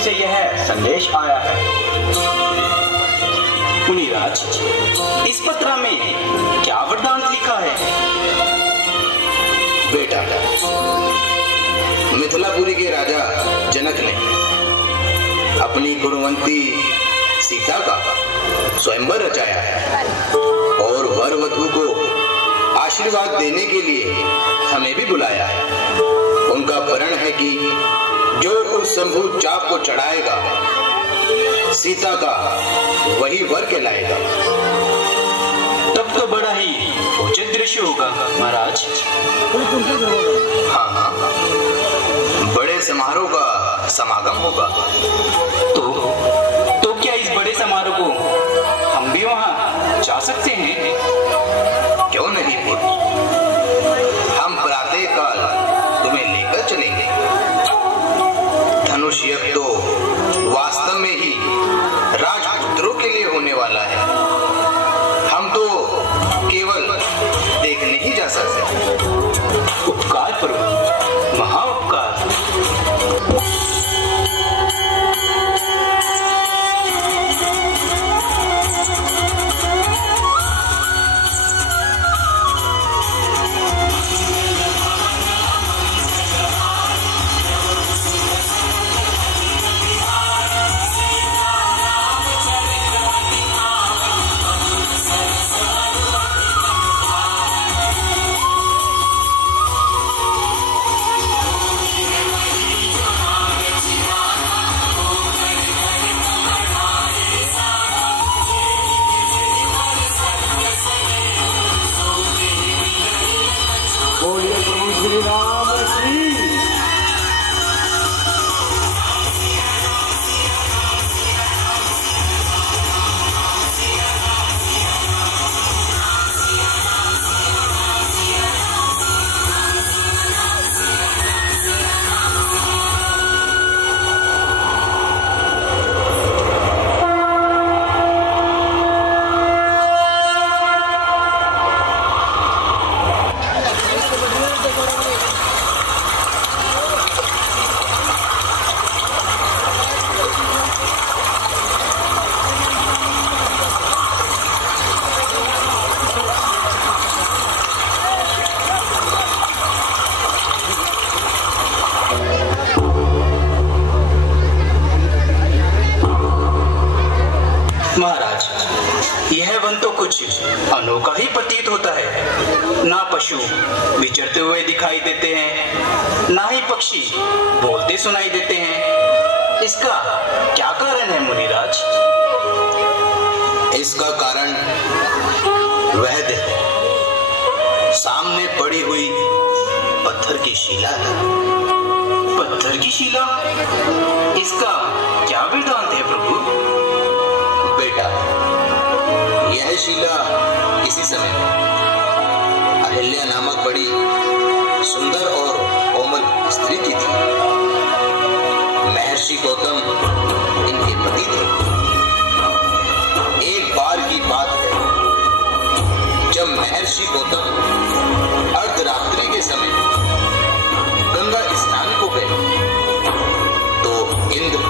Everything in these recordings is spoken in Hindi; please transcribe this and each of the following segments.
से यह संदेश आया है। मुनिराज, इस पत्र में क्या वरदान लिखा है? बेटा, मिथिलापुरी के राजा जनक ने अपनी गुणवंती सीता का स्वयंवर रचाया है और वर वधू को आशीर्वाद देने के लिए हमें भी बुलाया है। उनका प्रण है कि जो उस शंभु चाप को चढ़ाएगा सीता का वही वर कहलाएगा। तब तो बड़ा ही उचित दृश्य होगा महाराज। हाँ, बड़े समारोह का समागम होगा। तो क्या इस बड़े समारोह को हम भी वहां जा सकते हैं? क्यों नहीं पुत्र, हम प्रातः काल तुम्हें लेकर चलेंगे। धनुष यज्ञ तो वास्तव में ही राजपुत्रों के लिए होने वाला है। हम तो केवल देखने ही जा सकते। उपकार प्रभु, महा उपकार। अनोखा ही प्रतीत होता है। ना पशु विचरते हुए दिखाई देते हैं, ना ही पक्षी बोलते सुनाई देते हैं। इसका क्या कारण है मुनिराज? इसका कारण वह देखो, सामने पड़ी हुई पत्थर की शिला है। पत्थर की शिला? इसका क्या वृत्तांत है प्रभु? बेटा, यह शिला किसी समय अहिल्या नामक बड़ी सुंदर और कोमल स्त्री की थी। महर्षि गौतम इनके पति थे। एक बार की बात है, जब महर्षि गौतम अर्धरात्रि के समय गंगा स्नान को गए तो इंद्र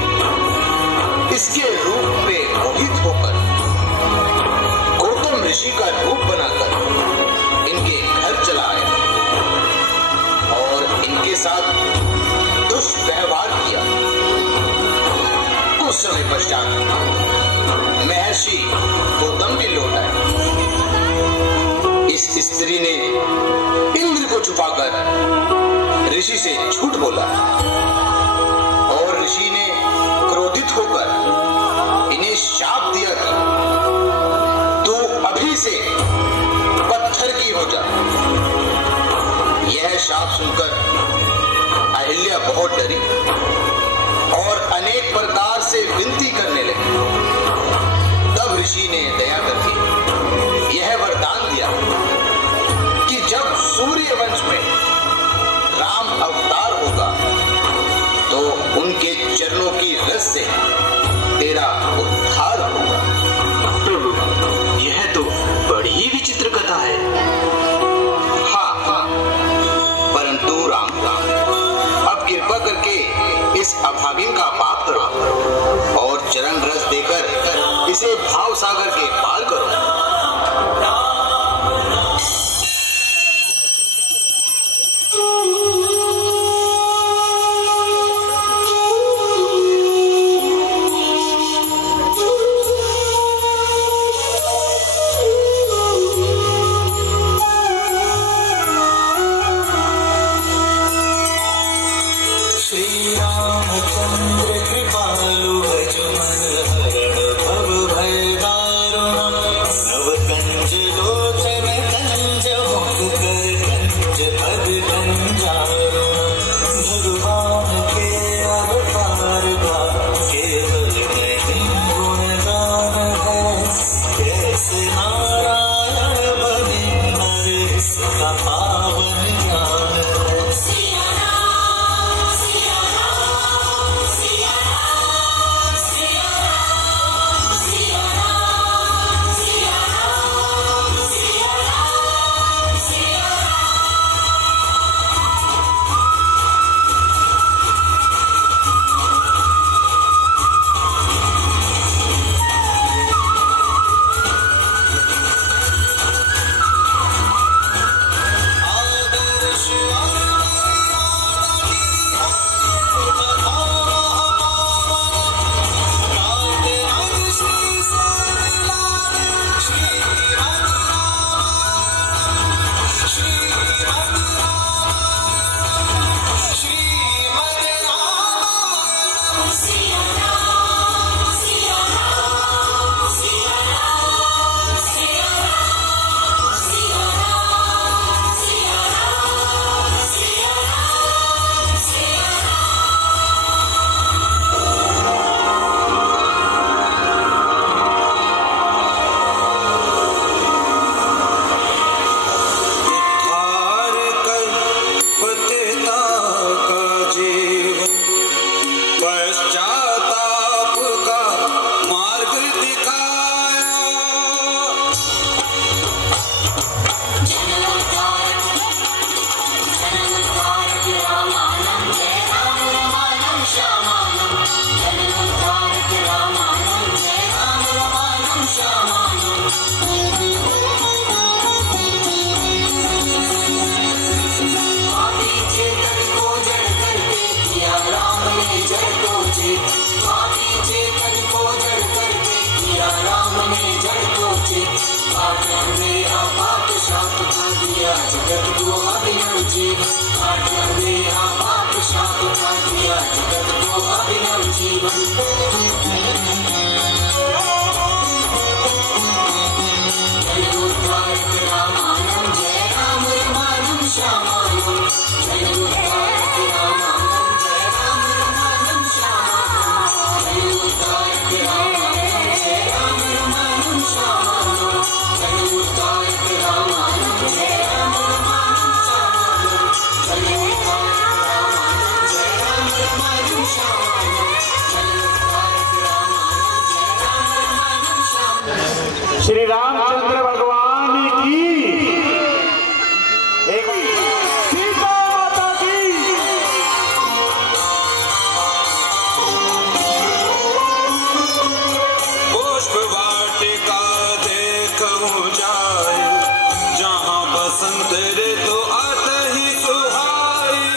इसके रूप पे मोहित होकर गौतम ऋषि का रूप बनाकर इनके घर चला आया और इनके साथ दुष्व्यवहार किया। कुछ समय पश्चात महर्षि गौतम भी लौट आए। इस स्त्री ने इंद्र को छुपाकर ऋषि से झूठ बोला और ऋषि ने क्रोधित होकर इन्हें शाप दिया कि तू अभी से पत्थर की हो जा। यह शाप सुनकर अहिल्या बहुत डरी और अनेक प्रकार से विनती करने लगी। तब ऋषि ने दया करके यह वरदान दिया कि जब सूर्य वंश में राम अवतार होगा तो उनके चरणों की रस से तेरा उद्धार होगा। प्रभु, यह तो बड़ी ही विचित्र कथा है। हाँ, परंतु राम, अब कृपा करके इस अभागिन का पाप करो। इसे भाव सागर के पार करो। श्री रामचंद्र भगवान की, एक सीता माता की। पुष्प वाटिका देखूं जाए, जहाँ बसंत ऋतु आते ही सुहाई।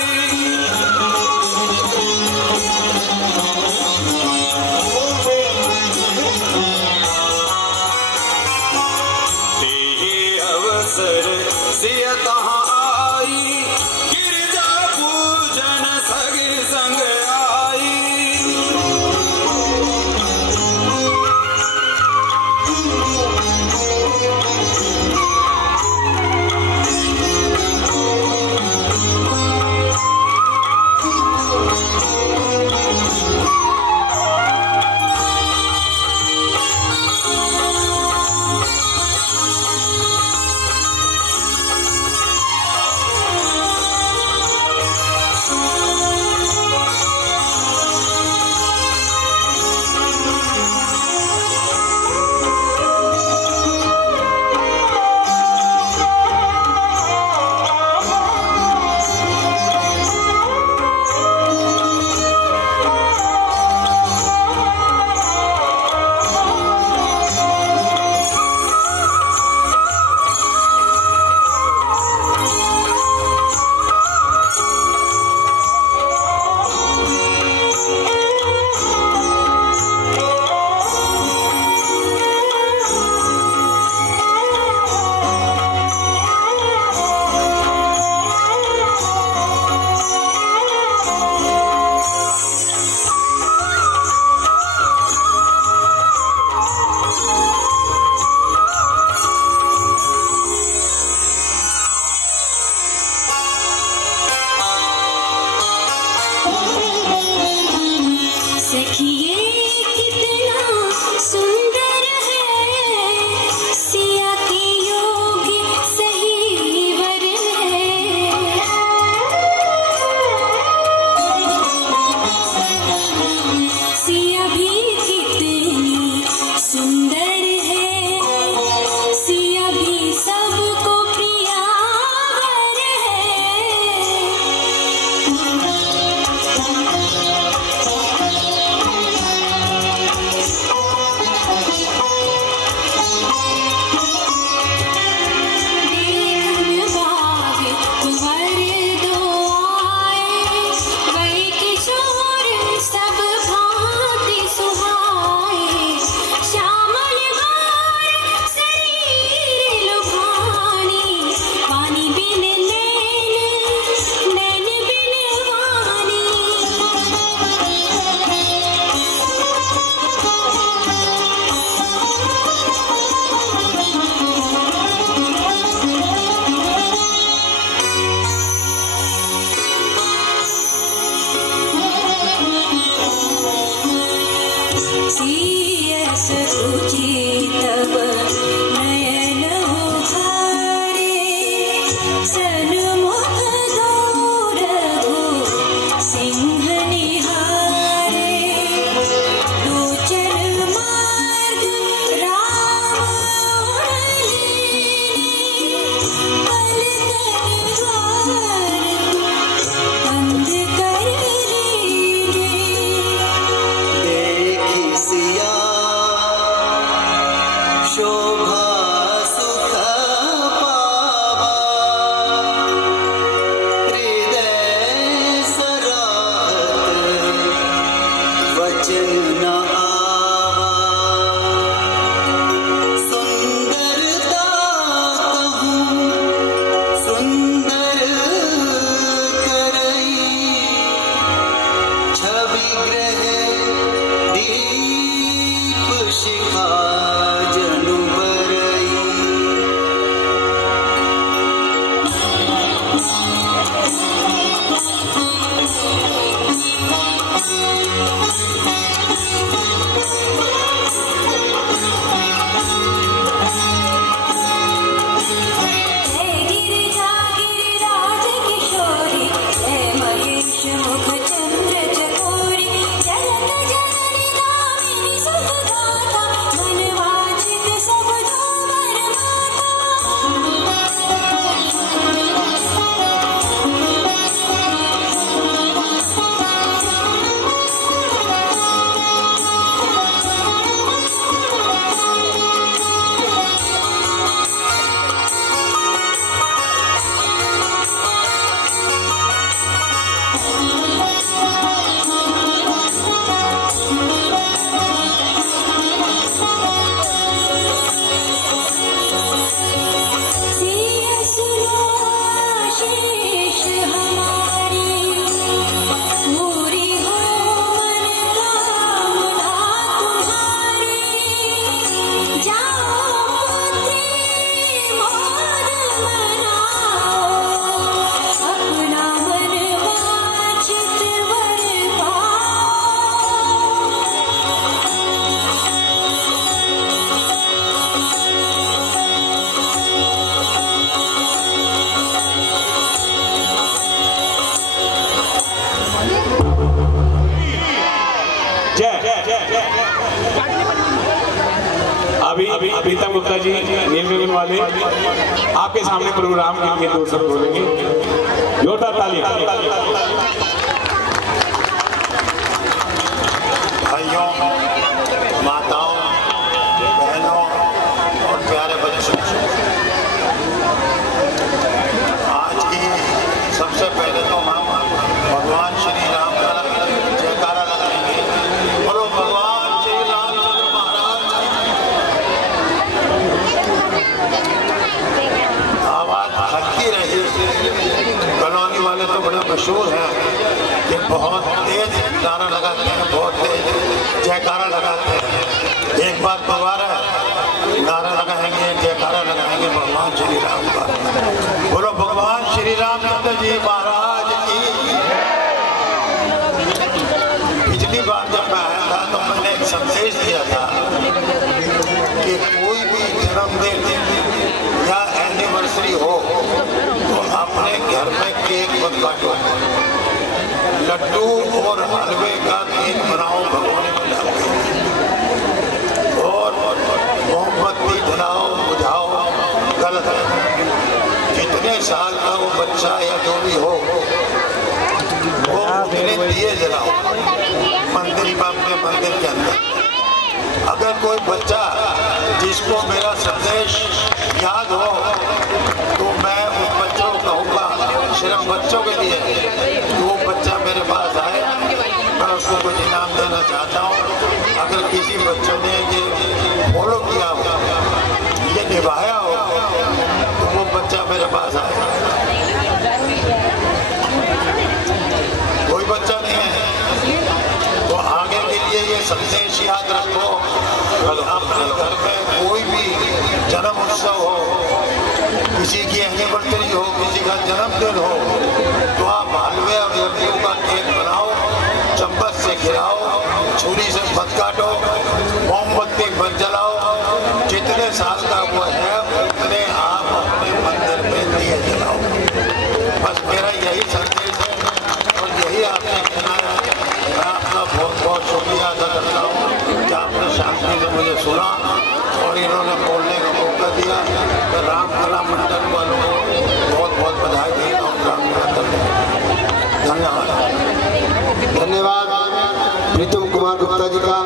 वचन न आवा, सुंदरता कहूँ सुंदर करई, छवि ग्रह दीप शिखा जनु बरई। अभी प्रीतम गुप्ता जी नील गगन वाले आपके सामने प्रोग्राम के लिए 2 शब्द बोलेंगे। जोरदार ताली। भाइयों, माताओं, बहनों और प्यारे बच्चों, आज की सबसे पहले तो हम भगवान श्री राम का जयकारा लगाएंगे। बोलो भगवान श्री रामचंद्र महाराज। आवाज हटती रही। कॉलोनी वाले तो बड़े मशहूर हैं कि बहुत तेज नारा लगाते हैं, बहुत तेज जयकारा लगाते हैं। एक बार दोबारा नारा लगाएंगे, जयकारा लगाएंगे भगवान श्री राम का। बोलो भगवान श्री रामचंद्र जी महाराज की। पिछली बार जब मैं आया था तो मैंने एक संदेश दिया था कि कोई भी जन्मदिन या एनिवर्सरी हो तो अपने घर में केक मत काटो, लड्डू और हलवे का केक बनाओ भगवान में डाल के, और मोमबत्ती जलाओ, बुझाओ, गलत है। जितने साल का वो बच्चा या जो भी हो वो उतने दिए जलाओ मंदिर में, अपने मंदिर के अंदर। अगर कोई बच्चा जिसको मेरा संदेश याद हो तो मैं उस बच्चों को कहूँगा, सिर्फ बच्चों के लिए, तो वो बच्चा मेरे पास आए, मैं उसको कुछ इनाम देना चाहता हूँ। अगर किसी बच्चे ने ये फॉलो किया हो, ये निभाया हो, तो वो बच्चा मेरे पास आए। कोई बच्चा नहीं है तो आगे के लिए ये संदेश याद रखो। अपने घर में कोई भी जन्म उत्सव हो, किसी की एनिवर्सरी हो, किसी का जन्मदिन हो, तो आप हलवे और लड्डू का केक बनाओ, चम्मच से खिलाओ, छुरी से मत काटो, मोमबत्ती मत जलाओ। जितने साल का वो है उतने आप अपने मंदिर में दिए जलाओ। बस मेरा यही संदेश है और यही आपने कहना है। मैं आपका बहुत बहुत शुक्रिया अदा करता हूँ कि आपने शांति से मुझे सुना और इन्होंने बोलने का मौका दिया। मैं रामकला मंडल वालों को बहुत बहुत बधाई देता हूँ। धन्यवाद। धन्यवाद प्रीतम कुमार गुप्ता जी का,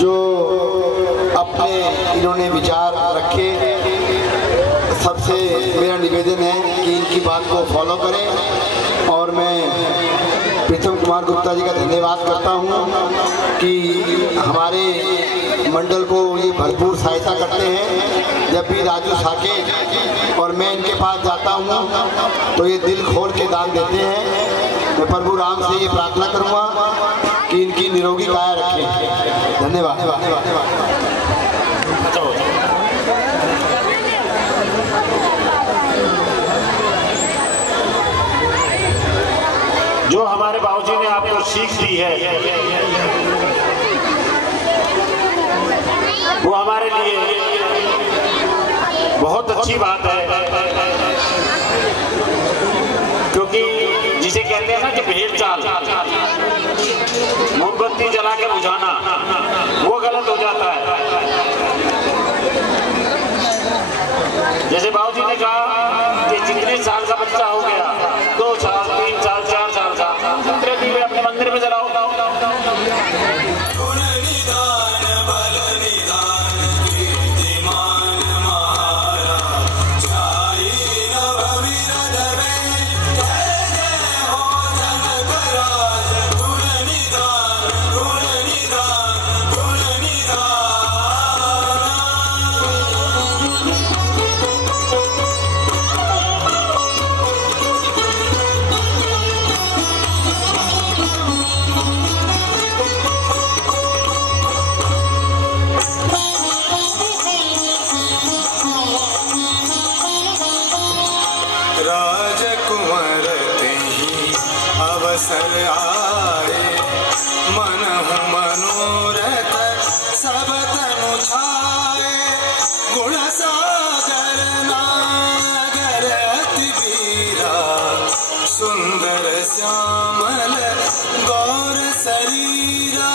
जो अपने इन्होंने विचार रखे। सबसे मेरा निवेदन है कि इनकी बात को फॉलो करें और मैं प्रीतम कुमार गुप्ता जी का धन्यवाद करता हूँ कि हमारे मंडल को ये भरपूर सहायता करते हैं। जब भी राजू साके और मैं इनके पास जाता हूँ तो ये दिल खोल के दान देते हैं। मैं प्रभु राम से ये प्रार्थना करूँगा कि इनकी निरोगी काया रखें। धन्यवाद। जो हमारे बाबूजी ने आपको सीख दी है वो हमारे लिए बहुत अच्छी बात है, क्योंकि जिसे कहते हैं ना कि भेड़ चाल, मोमबत्ती जला के बुझाना, वो गलत हो जाता है। जैसे बाबूजी ने कहा कि जितने साल का बच्चा हो गया, 2 साल 3 साल 4 साल का, उतने दीवे अपने मंदिर में जलाओ। राजकुमार तेहि अवसर आए, मनहु मनोरथ सब तनु छाए। गुण सागर नागर अति वीरा, सुंदर श्यामल गौर शरीरा।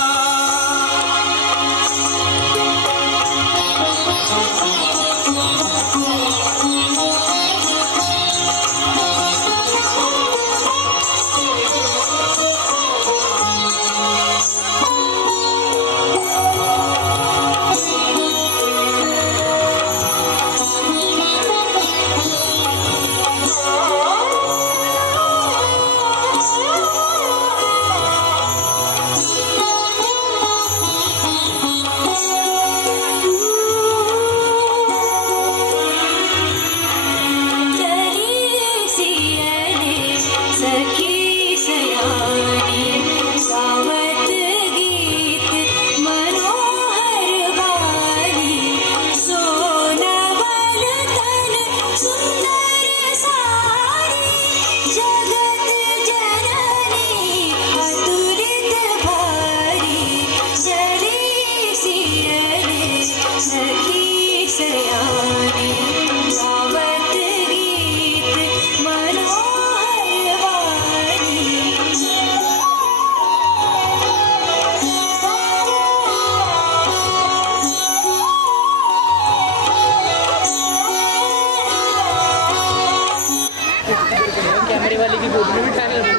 कैमरे वाले की गोद में भी उठाने लगे।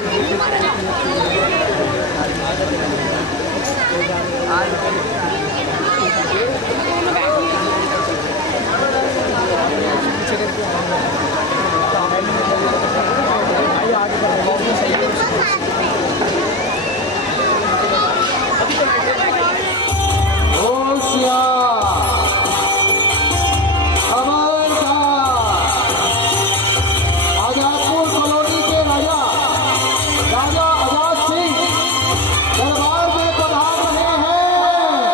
दरबार में पधार रहे हैं।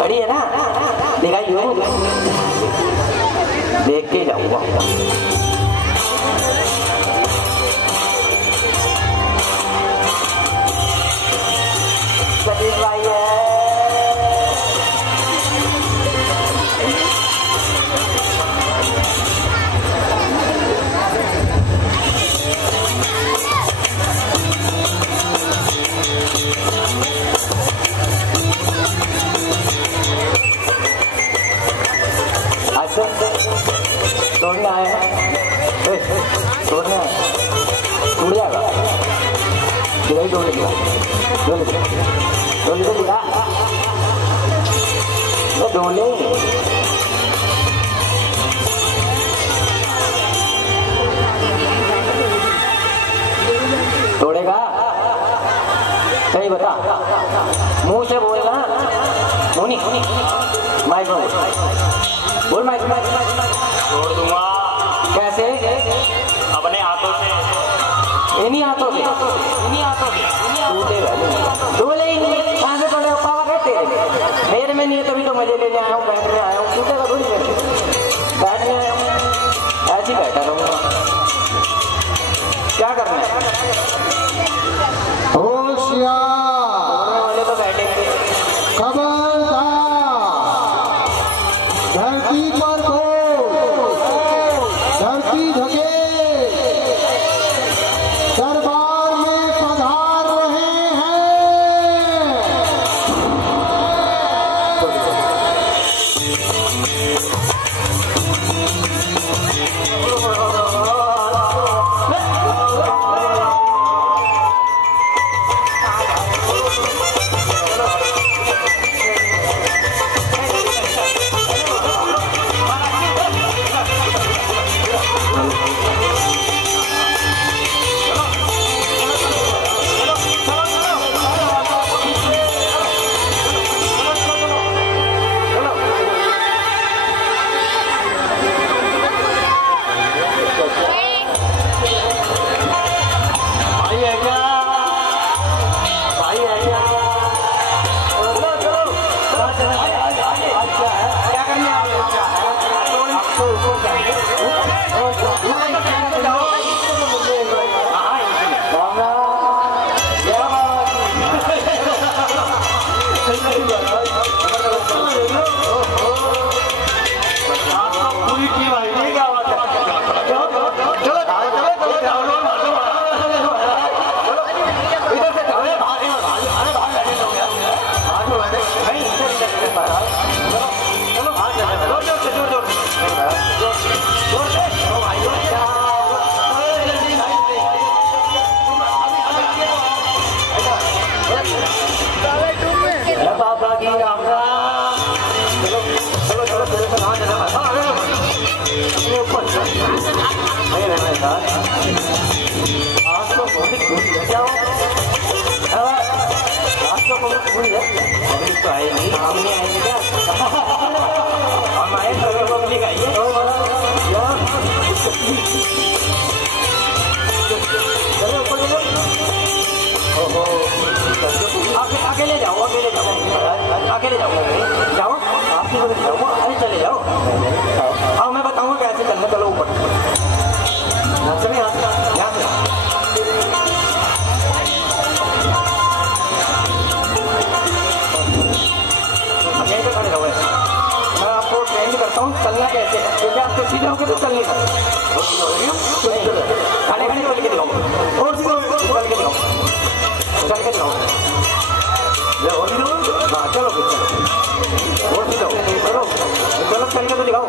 घड़ी है ना, दिखाई हो देख के जाऊंगा। सतीश भाई है तोड़ना है, तोड़ना है, टूट जाएगा, दिखाई तोड़ लेगा, डोले तोड़ेगा, सही बता, मुंह से बोलना, मुनी माइक में बोल, माइक में तोड़ दूंगा। कैसे? अपने हाथों से, इन्हीं हाथों से, टूटेगा डोले ही नहीं, कहाँ से तोड़े पावा कहते हैं, मेरे में नहीं है तभी तो मजे लेने आया हूँ, बैठने आया हूँ, टूटेगा थोड़ी बैठने आया हूँ, ऐसे ही बैठा रहूँगा। क्या करना है? होशियार वाले तो बैठेंगे, धरती पर धरती झुके, दरबार में पधार रहे हैं। पूरी की भाई नहीं क्या बात है अकेले जाओ अकेले जाओ जाओ आपकी मदद जाओ अरे चले जाओ हाँ मैं बताऊंगा कैसे चलना चलो ऊपर चले यहाँ से यहीं पे खड़े रहो मैं आपको ट्रेन करता हूँ चलना कैसे है क्योंकि आप तो सीधे होकर तो चल नहीं सकते खड़े खड़े चल के दिखाओ और चल के दिखाओ चल के दिखाओ हाँ चलो फिर चलो और चलो चलो चलो चल के तो दिखाओ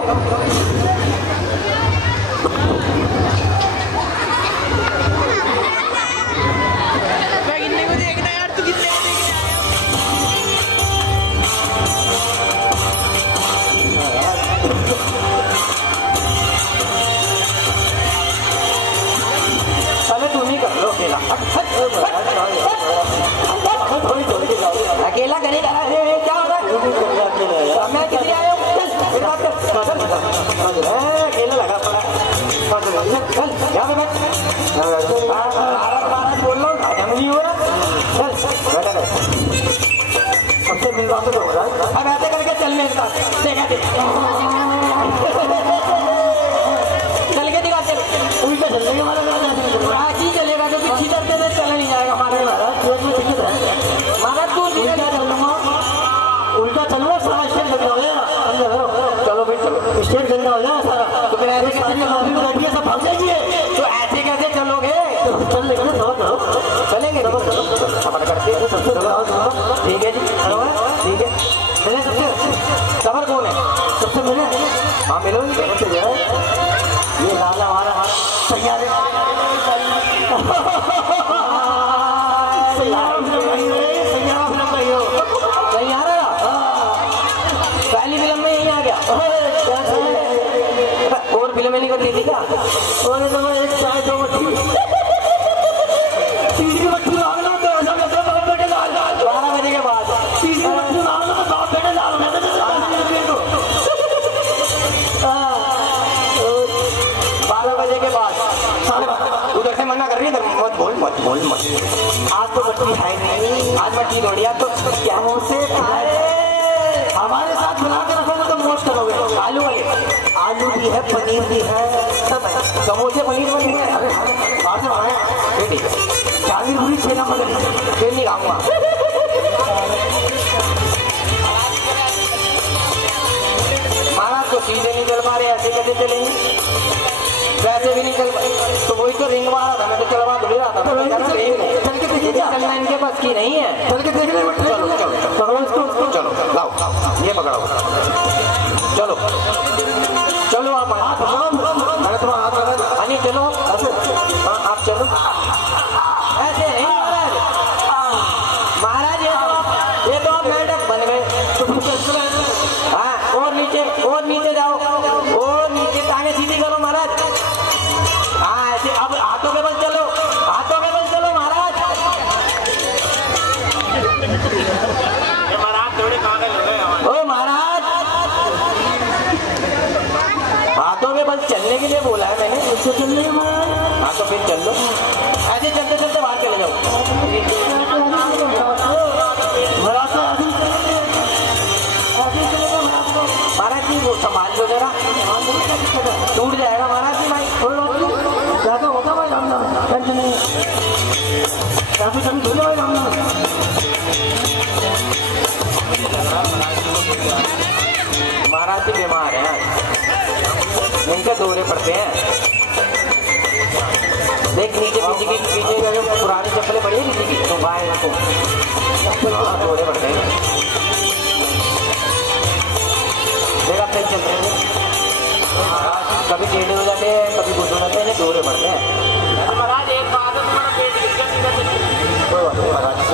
अकेला करेगा क्या हो रहा है मैं किधर आया हूँ अकेला लगा पड़ा यहाँ पे बैठ बोल रहा हूँ हजम नहीं हो रहा चल बैठा बैठ सबसे मिलवा तो हो रहा है अब ऐसे करके चल मेरे साथ देखा चल के दिखा चल उल्टा चलने के मारा आज ही चलेगा क्योंकि सीधर से चला नहीं जाएगा हमारे महाराज पेट में दिक्कत है महाराज तू सीधा क्या चलूंगा उल्टा चलूंगा सारा स्टेट चलना हो जाएगा चलो भाई चलो स्टेट चलना हो जाएगा सारा तो फिर ऐसे कैसे सब भाग जाइए तो ऐसे कैसे चलोगे चल लेंगे चलेंगे सफर करते हैं ठीक है जी ठीक है चले सबसे सफर कौन है सबसे मिले हाँ मिलो ये लाला हमारा तैयार है पहली फिल्म में यही आ गया और फिल्म नहीं कर ली थी क्या और तो एक चाय दो मट्टी तीसरी मट्टी मांगना तो 12 बजे के बाद तीसरी मट्टी मांगना तो 12 बेटे डाल 12 बजे के बाद 12:30 उधर से मना कर रही है मत बोल आज तो मट्टी है नहीं आज मट्टी थोड़ी तो क्या से हमारे साथ मिला के रखोगे तो मोश करोगे आलू वाले आलू भी है पनीर भी है सब है समोसे पनीर बनी है अरे बाहर से बनाए ठीक है चांदी पूरी 6 नंबर फिर नहीं खाऊंगा महाराज को सीधे नहीं चल पा रहे ऐसे कैसे चलेंगे वैसे भी नहीं चल पाए तो वही तो रिंग मारा था मैं तो चलवा थोड़ी रहा था चल के देखिए चलना इनके पास की नहीं है चल के देख ले चलो चलो लाओ ये पकड़ाओ चलो चलो आप मैंने तुम्हारा हाथ लगा नहीं चलो हाँ आप चलो ऐसे नहीं महाराज ये तो आप नाटक बन गए हाँ और नीचे जाओ और नीचे टांगे सीधी करो महाराज हाँ ऐसे अब हाथों के बल चलो महाराज ओ महाराज हाथों के बल चलने के लिए बोला है मैंने उसको चलने के महाराज हाँ तो फिर चल लो ऐसे चलते चलते बाहर चले जाओ महाराज जी वो संभाल लो जरा टूट जाएगा महाराज जी भाई ज्यादा होता भाई टेंशन नहीं काफी कभी धुले भाई महाराज जी बीमार हैं, इनके दौरे पड़ते हैं। देख नीचे पीछे जो पुरानी चप्पलें पड़ी है किसी की, तो भाई हाँ दौरे पड़ते हैं। देख आप चल रहे हैं, कभी टेढ़े हो जाते हैं, कभी कुछ हो जाते हैं, दौरे पड़ते हैं। महाराज एक बात है, तुम्हारा पेट गिर गया, कोई बात नहीं महाराज से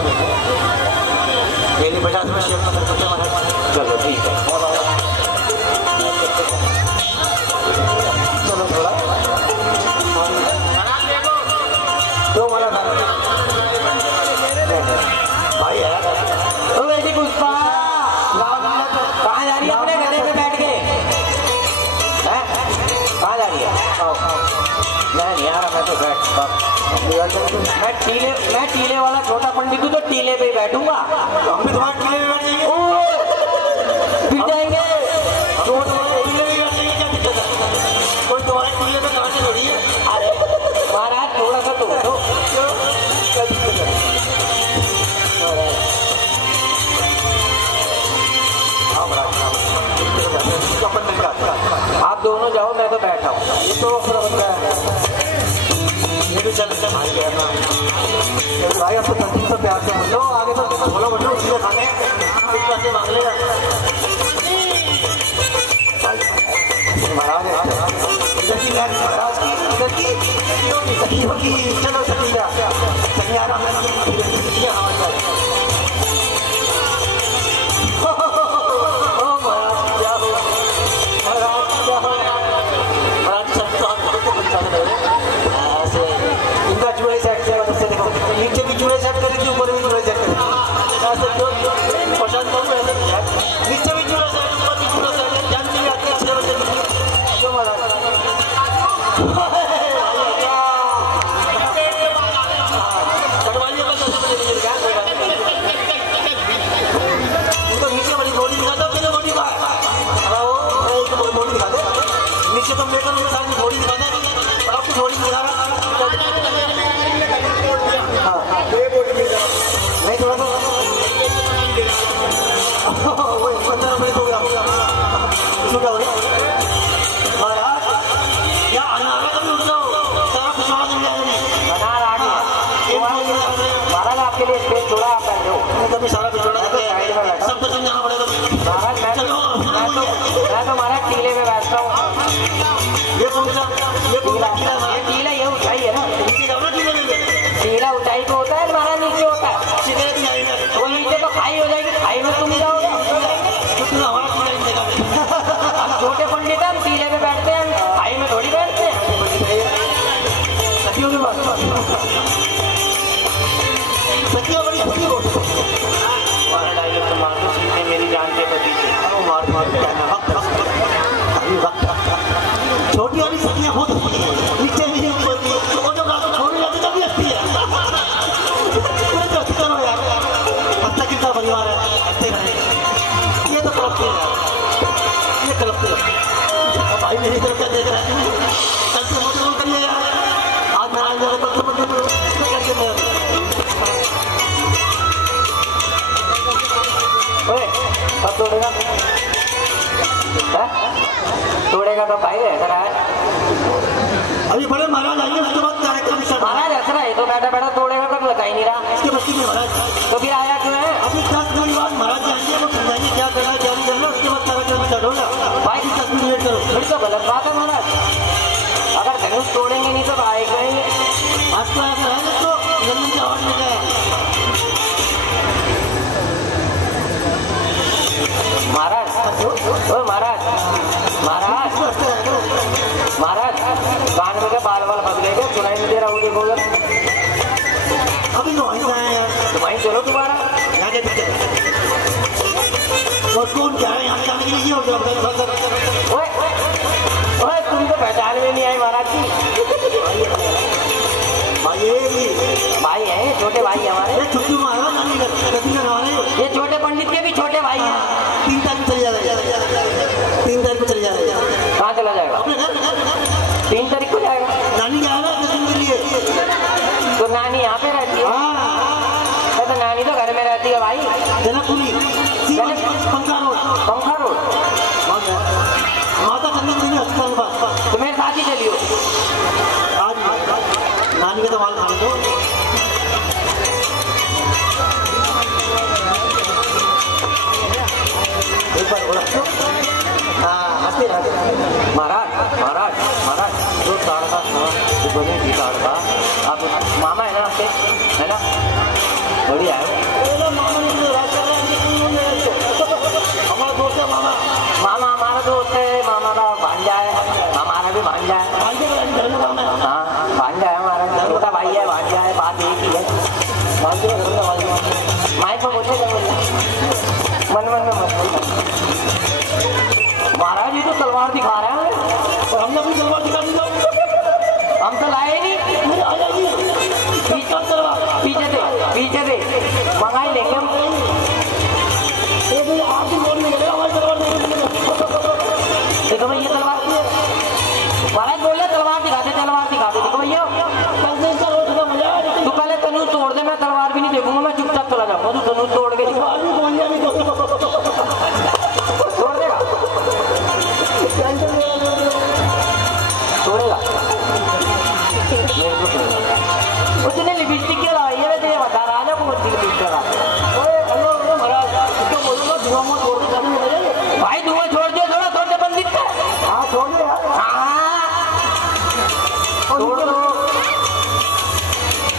मेरी 50 में शेयर कर सकते महाराज। चलो ठीक है, चलो थोड़ा तो मला भाई है तो वैसी पुष्पा कहाँ जा रही है? अपने गधे पे बैठ के कहाँ जा रही है? मैं नहीं आ रहा, मैं तो मैं टीले वाला छोटा पंडित हूँ, तो टीले पे ही बैठूंगा। हम भी तुम्हारे टीले पे बैठ जाएंगे, फिर जाएंगे टीले पे बैठ जाएंगे, क्या दिक्कत है? कोई तुम्हारे टीले पे कहाँ से जोड़ी है? अरे महाराज थोड़ा सा तो क्या दिक्कत है? आप दोनों जाओ, मैं तो बैठा हूँ। ये तो ये भी चल रहा भाई है ना भाई, आपको तकलीफ तो प्यार से बोलो, आगे तो बोलो बोलो उसके खाने पैसे मांग लेगा महाराज इधर की महाराज की इधर की चलो सकिया सनियारा नीचे भी चूड़े सेट करी थी, ऊपर भी चूड़े सेट करी थी। पसंद करूँ ऐसे नीचे भी चूड़े सेट, ऊपर भी चूड़े सेट, जानती भी आती है 6 बजे क्यों महाराज? कटवाइए बस 10 बजे क्या कोई बात नहीं। तो नीचे बड़ी बॉडी दिखाता हूँ, कितने बॉडी का है वो बॉडी दिखा दे। नीचे तो मेरे को सारी बॉडी दिखाता है, आपको बॉडी दिखा रहा नहीं थोड़ा वो 15 मिनट हो गया क्या हो गया महाराज? क्या अनारा कभी उठ जाओ, सारा कुछ आवाज नहीं आएगी। अनार आ गया महाराज, आपके लिए स्पेस छोड़ा, आप बैठ जाओ। कभी सारा कुछ छोड़ा सब कुछ समझाना पड़ेगा महाराज। मैं तो महाराज टीले में बैठता हूँ। ये कौन सा ये टीला ये ऊंचाई है ना, नीचे जाओ ना टीले में। टीला ऊंचाई पे होता है, महाराज नीचे होता है। वो नीचे तो खाई हो जाएगी, खाई में तुम जाओगे। हम छोटे पंडित हैं, हम टीले पे बैठते हैं, खाई में थोड़ी बैठते हैं। सखियों की बात सखियों बड़ी हमारा डायलॉग तो मार दो, सीखने मेरी जान के प्रति से मार छोटी वाली सखियाँ बहुत अच्छी है, नीचे भी ऊपर भी वो जो गाँव छोड़ी जाती तभी अच्छी है। पूरे तो करो यार, हत्या कितना परिवार है, हत्या रहे ये तो कलपते हैं, ये कलपते हैं। भाई मेरी तरफ क्या देख रहा है? कल से मोटे करिए यार, आज नारायण जा रहे कब तोड़ेगा? तोड़ेगा तो भाई ऐसा है। अभी बड़े महाराज आएंगे, उसके बाद कार्यक्रम महाराज ऐसा है तो बैठा बैठा तोड़ेगा कब बता ही नहीं रहा। इसके बच्चे में महाराज तो फिर आया क्यों है? अभी 10 मिनट बाद महाराज आएंगे, वो समझाएंगे क्या करना है क्या नहीं करना, उसके बाद कार्यक्रम स्टार्ट होगा। भाई 10 मिनट वेट करो, फिर तो गलत बात है महाराज। अगर धनुष तोड़ेंगे नहीं तो आए कहेंगे आज तो ऐसा है तो जन्म की आवाज मिल जाए। महाराज ओ महाराज महाराज महाराज कान में के बाल बाल फंस गए क्या? सुनाई नहीं दे रहा हूँ, देखो अभी तो वहीं आए हैं, तो वहीं चलो दोबारा यहाँ के पीछे कौन क्या है यहाँ जाने के लिए? तुम तो पहचान में नहीं आए महाराज जी। भाई है, छोटे भाई है हमारे। छुट्टी महाराज ये छोटे पंडित के भी छोटे भाई हैं। 3 तारीख चले जा रहे हैं, 3 तारीख को चले जा रहे हैं। कहाँ चला जाएगा? 3 तारीख को जाएगा। नानी जाएगा 10 दिन के लिए। तो नानी यहाँ पे रहती है? तो नानी तो घर में रहती है भाई, जनकपुरी पंखा रोड। तो मेरे साथ ही चलियो। आज नानी का सवाल खाने दो। एक बार बोला महाराज महाराज महाराज जो ताड़का ताड़का आप मामा है ना आपके, है ना? बढ़िया है हमारा दोस्त है मामा। मामा हमारा दोस्त है, मामा का भांजा है, हमारा भी भांजा है। हाँ भांजा है हमारा, छोटा भाई है, भांजा है, बात एक ही है। माइक पर बोलते मन मन में मत। महाराज ये तो तलवार दिखा रहे हैं और हमने अपनी तलवार दिखा दी। हम तो लाए नहीं, पीछे से मंगाई लेंगे हम। देखो भाई ये तलवार महाराज बोल रहे तलवार दिखाते देखो भैया तू पहले तनु तोड़ दे, मैं तलवार भी नहीं देखूंगा, मैं चुपचाप चला जाऊंगा। तू तनु तोड़ के तोड़ देगा, तोड़ेगा। उसने लिपस्टिक क्यों लाई है? वैसे ये बता रहा है कौन सी लिपस्टिक ला? महाराज इसको बोलूंगा धुआं मत छोड़ दे भाई, धुआं छोड़ दे, थोड़ा छोड़ दे पंडित। हाँ छोड़ दे यार, छोड़ दो।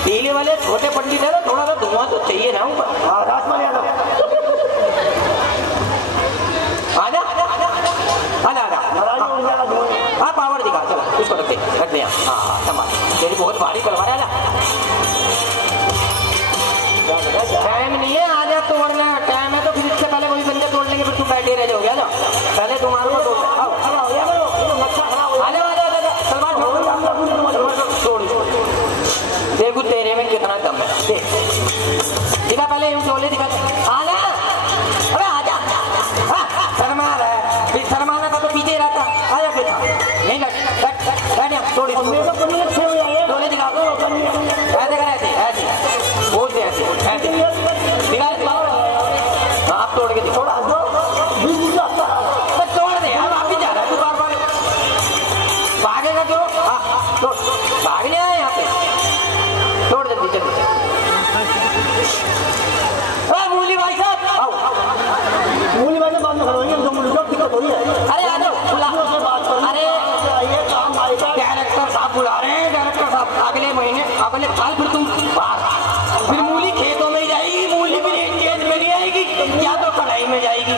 पीले वाले छोटे पंडित है ना, थोड़ा सा धुआं तो चाहिए ना ऊपर। हाँ राजमान यादव आजा आजा आजा। हाँ पावर दिखा, चलो उसको रख दे। हाँ संभाल, तेरी बहुत भारी तलवार है। आजा, टाइम नहीं है, आजा तोड़ना टाइम है तो फिर इससे पहले कोई बंदे तोड़ लेंगे, फिर तुम बैठे रह जाओगे। आजा पहले तुम्हारे को तोड़, तलवार छोड़, देखो तेरे में कितना दम है। देख दिखा पहले, यूं चोले दिखा। आजा अबे आजा, शर्मा रहा है, फिर शर्माना था तो पीछे रहता। आजा फिर नहीं बैठ थोड़ी चोले दिखा, ऐसे ऐसे बोल दे, ऐसे ऐसे दिखा। आप तोड़ के दिखा, तोड़ दे यार, आप ही जा रहा है तू बार बार, भागेगा क्यों? हाँ तोड़, भागने आया यहाँ पे, तोड़ दे पीछे पीछे। मूली भाई साहब आओ, मूली भाई से बात करो, दिक्कत हो रही है। अरे आ जाओ, अरे डायरेक्टर साहब बुला रहे हैं, डायरेक्टर साहब अगले महीने अगले साल फिर तुम बाहर, फिर मूली खेतों में जाएगी, मूली भी खेत में नहीं आएगी, या तो कढ़ाई में जाएगी,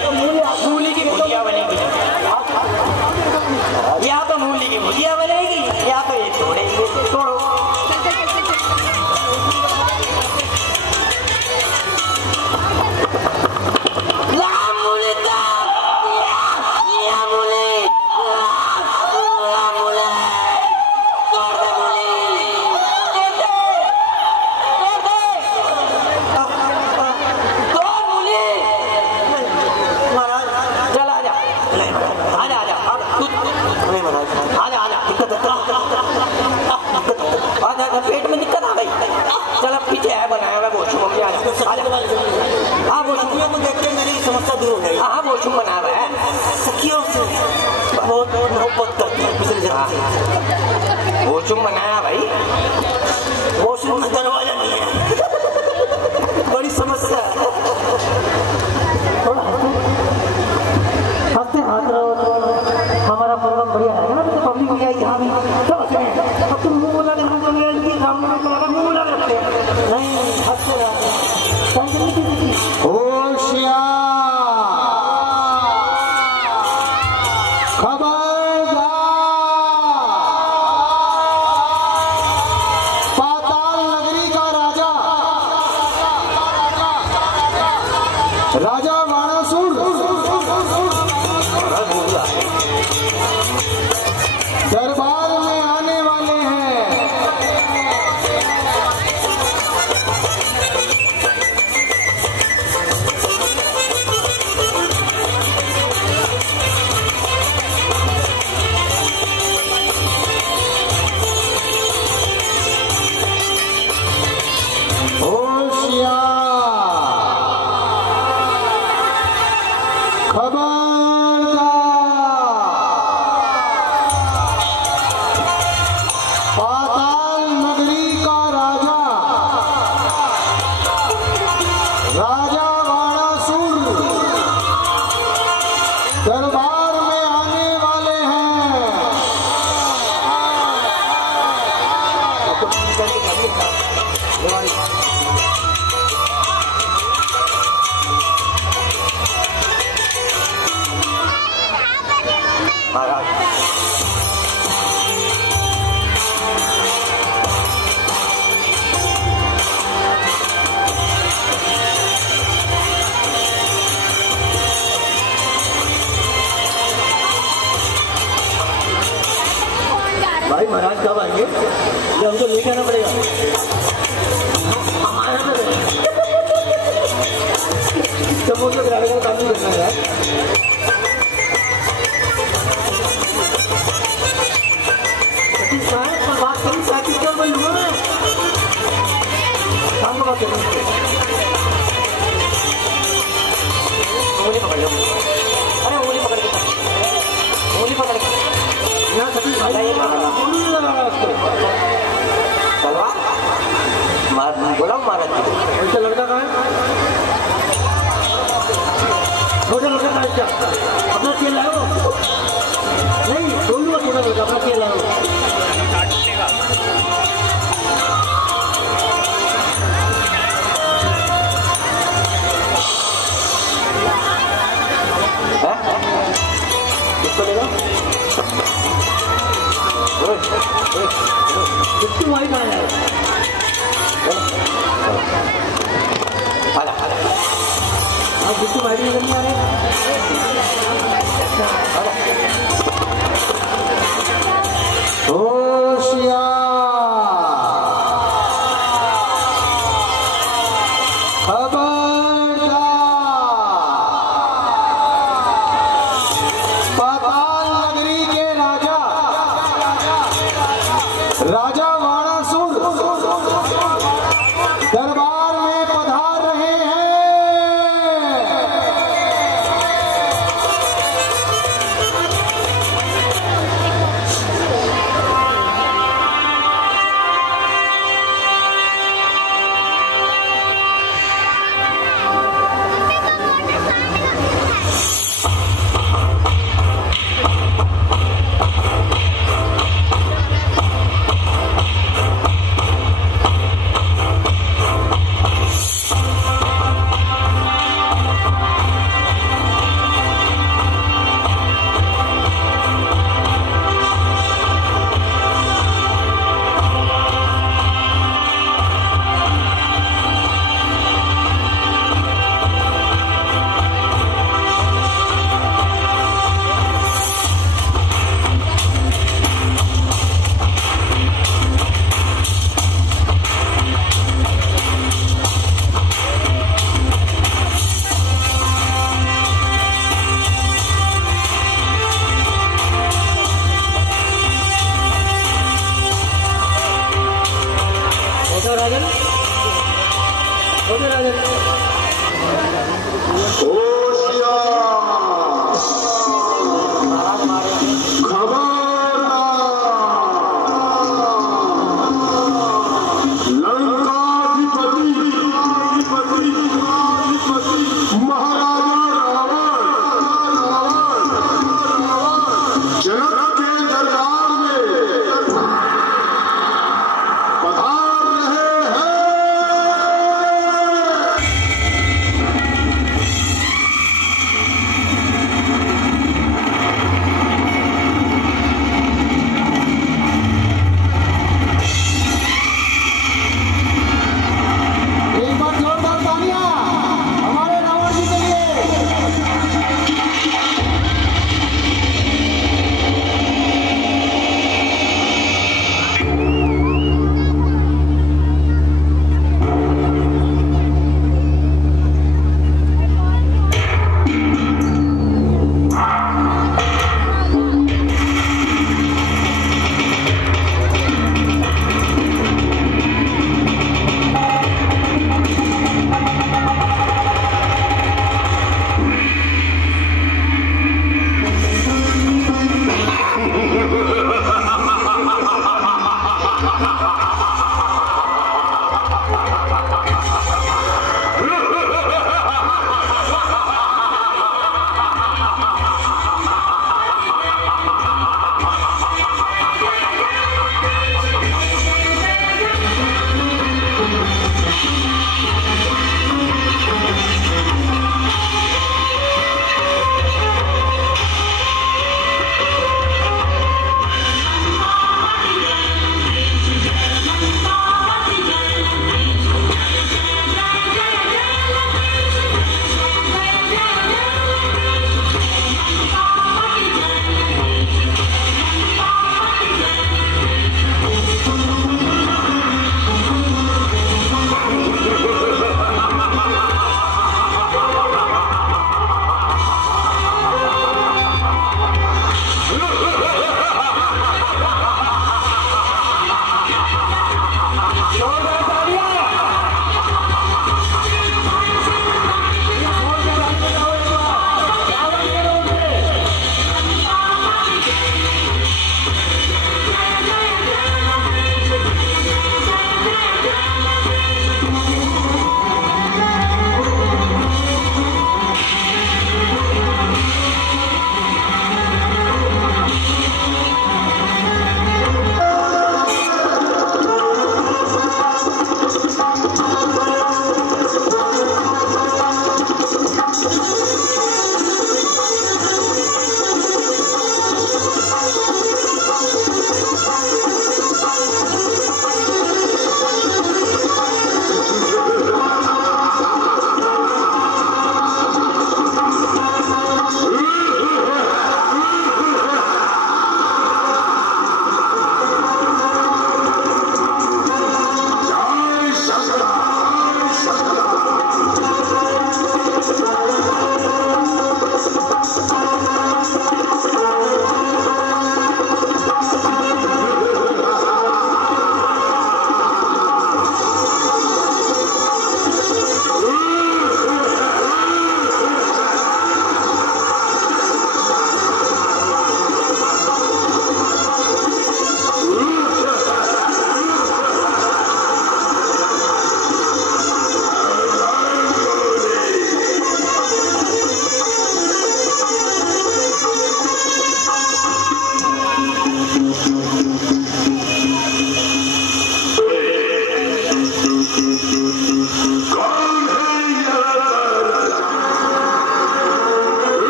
मूली की भुजिया बनेगी, या तो मूली की भुजिया बनेगी, या तो ये तोड़ेंगे। तोड़ो पेट में दिक्कत आ गई, चल अब पीछे है बनाया हुआ वॉशरूम में। हाँ वॉशरूम में देख के मेरी समस्या दूर हो गई। हाँ वॉशरूम बना हुआ है, सखियों से बहुत मोहब्बत करती है, पिछले जगह वॉशरूम बनाया भाई, वॉशरूम में दरवाजा नहीं है, बड़ी समस्या है। हंसते हाथ रहो, हमारा प्रोग्राम बढ़िया है ना, तो पब्लिक भी आएगी। हाँ अब तुम मुँह बोला नहीं, हंसते रहो। राजा वाणासुर दरबार में आने वाले हैं। महाराज कब आएंगे? जब हमको लेके आना पड़ेगा। तो वो तो ग्रामीण का काम नहीं करना है। बात करी साथी क्या बोल लूँगा मैं? काम बात करूँ। उंगली पकड़ लो। अरे उंगली पकड़ के। उंगली पकड़ के। ना सभी भाई चलवा मार बोला मारा ऐसा लड़का कहाँ है? छोटा लड़का कहाँ है? अपना तेल लाओ नहीं बोलूँगा छोटा लड़का अपना तेल लाओ किसको लेगा? किसकी वही कहाँ है? आप किसकी बाड़ी नहीं आ रहे? राजा वाणासुर दरबार में पधार रहे हैं।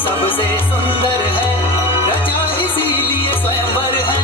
सबसे सुंदर है, रचा इसीलिए स्वयंवर है।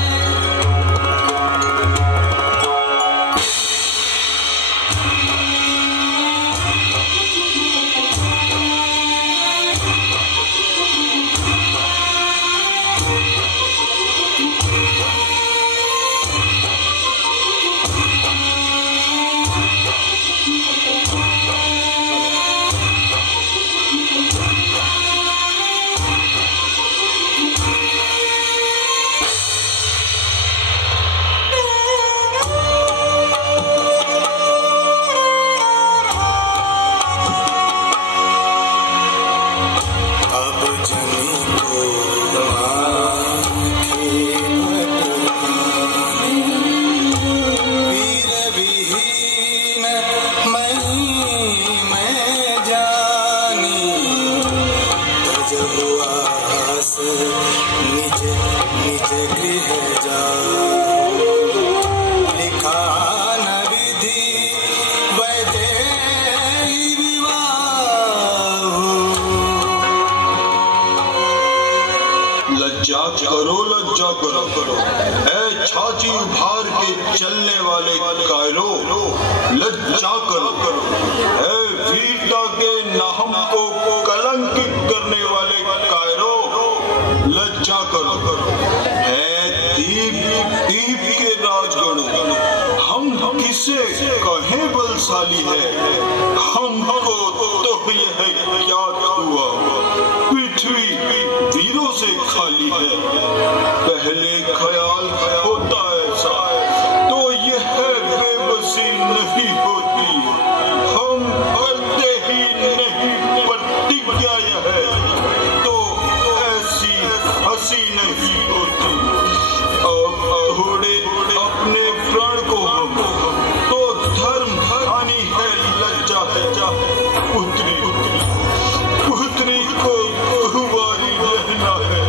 ऐ छाती उभार के चलने वाले कायरो, लज्जा करो। ऐ वीरता के नाम को कलंकित करने वाले कायरो, लज्जा करो। ऐ दीप के राजगणों, हम किसे कहें बलशाली है, हमको तो यह याद हुआ पृथ्वी वीरों से खाली है। पहले ख्याल होता ऐसा तो यह बेबसी नहीं होती, हम करते ही नहीं प्रतिज्ञा यह तो ऐसी हंसी नहीं होती। अब थोड़े अपने प्राण को हम तो धर्म हानि है, लज्जा है जा पुत्री को कुंवारी रहना है।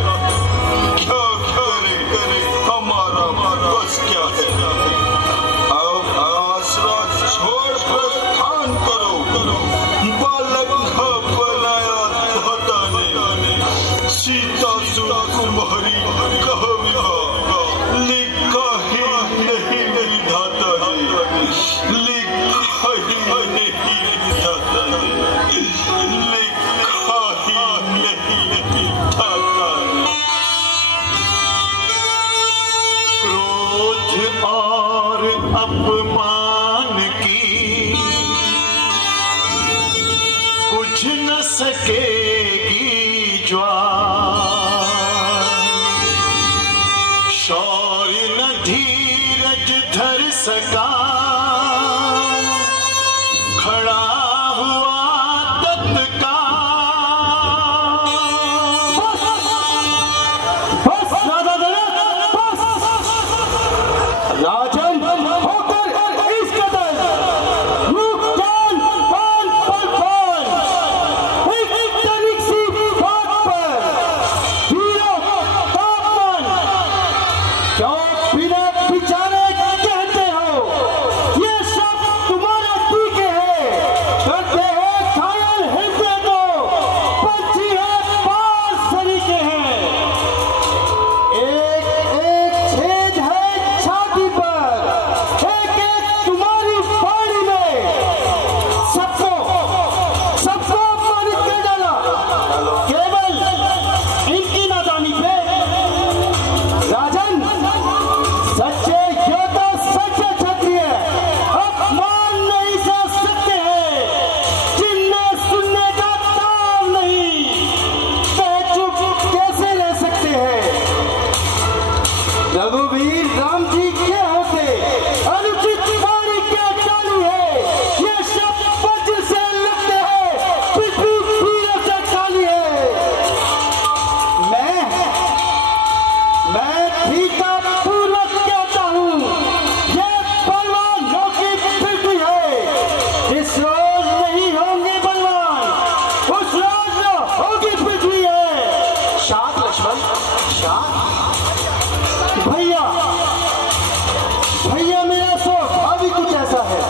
क्या करे हमारा बस क्या है। अब आसरा छोड़ प्रस्थान करो, बालक न बनाया धाता ने, सीता सुकुमारी कह विवाह लिखा ही नहीं धाता ने, लिखा ही नहीं धाता ने, लिखा ही नहीं सका, खड़ा हुआ तत्काल। बस राजा जनक, बस राजन होकर इस कदर रुक जान, पान पर पान एक तनिक सी बात पर वीरों तापमान क्यों बिना बिचारे कहते हो? ये सब तुम्हारे टीके हैं, करते हैं घायल हृदय को, पंछी है पार सरीके हैं। एक एक छेद है छाती पर, एक एक तुम्हारी बाड़ी में, सबको सबको अपमानित कर डाला केवल इनकी नादानी पे। राजन सच्चे योद्धा, सच्चे क्षत्रिय अपमान नहीं सह सकते हैं, जिनमें सुनने का ताव नहीं, वह चुप कैसे रह सकते हैं? रघुवीर राम जी के होते अनुचित कार्य क्या चालू है? ये शब्द वज्र से लगते हैं, पृथ्वी वीरों से खाली है। मैं ठीका पूर्वक कहता हूँ, ये बलवानों की पृथ्वी है। इस रोज नहीं होंगे बलवान, उस रोज न होगी पृथ्वी है। शांत लक्ष्मण, शांत। भैया भैया मेरा स्वभाव ही कुछ ऐसा है।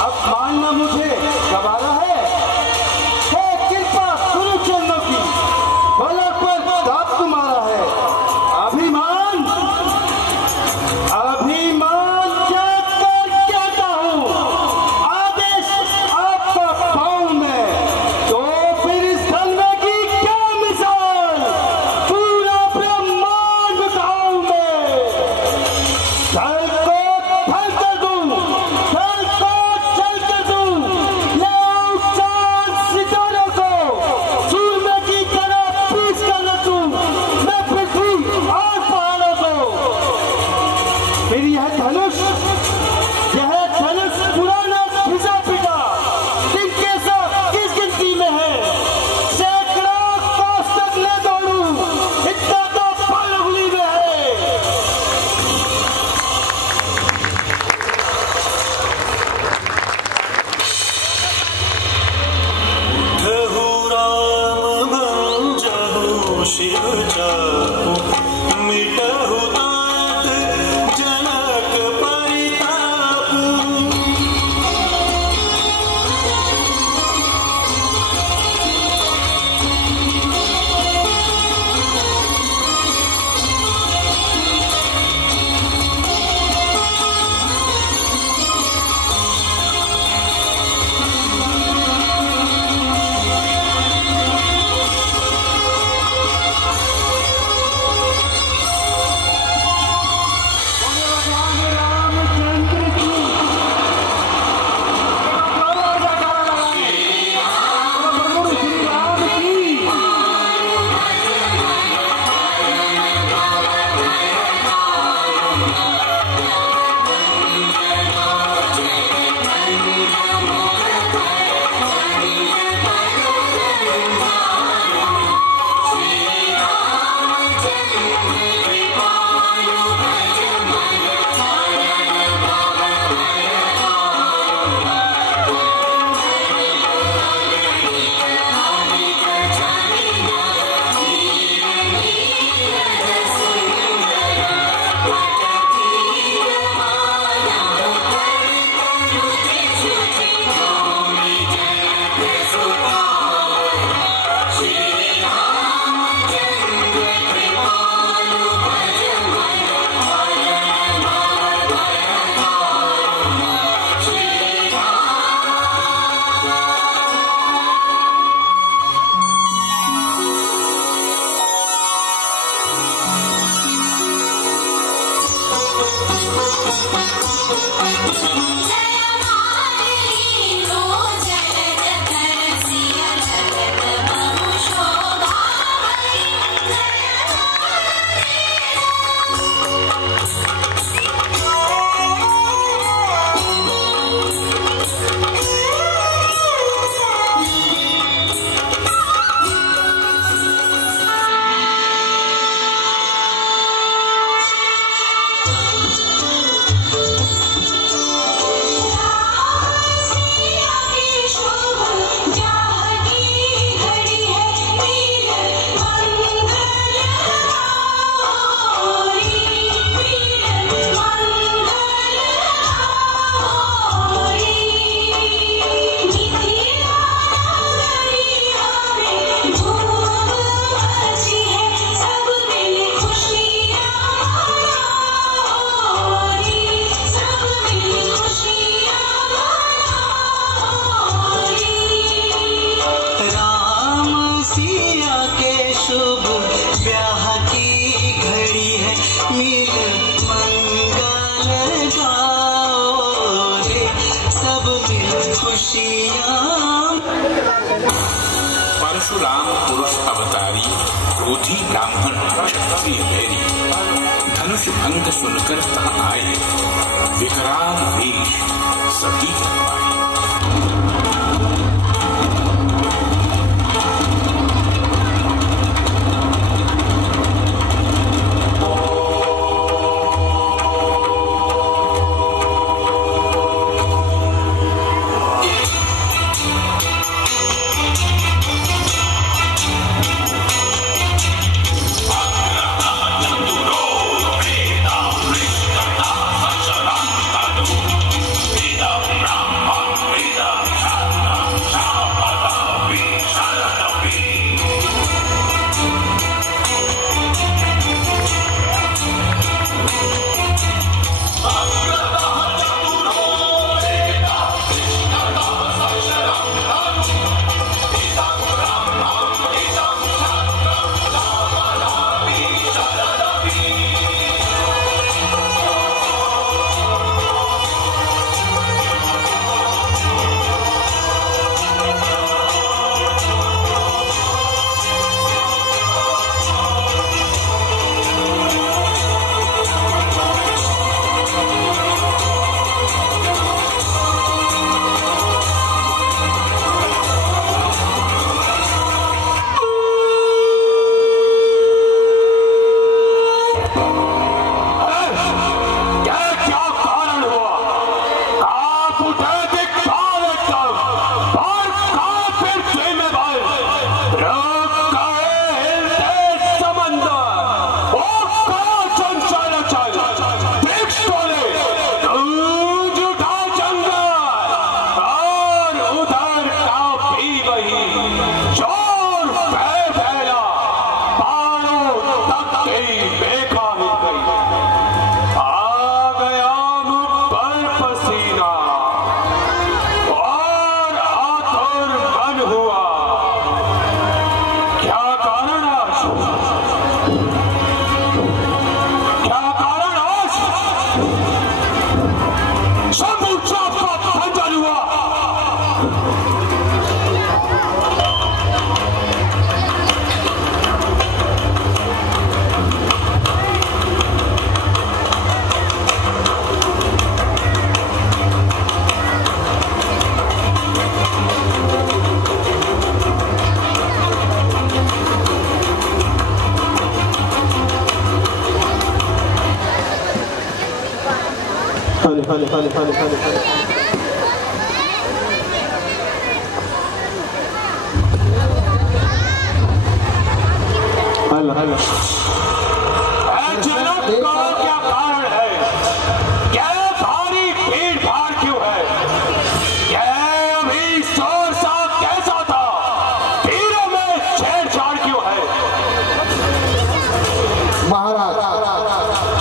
अब मानना मुझे गवारा है कृपा गुरु चरणों की, भला पर दाप तुम्हारा है। अभिमान अभिमान क्या कर कहता हूँ, आदेश आपका पाऊं मैं, तो फिर इस धनवे की क्या मिसाल, पूरा ब्रह्मांड उठाऊं मैं। धल को धल कर दूं, धल को चल कर दूं, ले आऊं चांद सितारों को, सूरज की तरह पीस कर रखूं मैं पृथ्वी और पहाड़ों को। फिर यह धनुष पुराना घिसा पिटा दिन के साथ किस गिनती में है? सैकड़ों कोस तक ले दौड़ूं, इतना तो पल उंगली में है। कहु राम भंजहु शिव चाहु, मिटहु तात जनक परितापु। क्रोधी ब्राह्मण क्षत्रिय भेरी धनुष भंग सुनकर तहाँ आए, विकराल वेश सती कर पाए।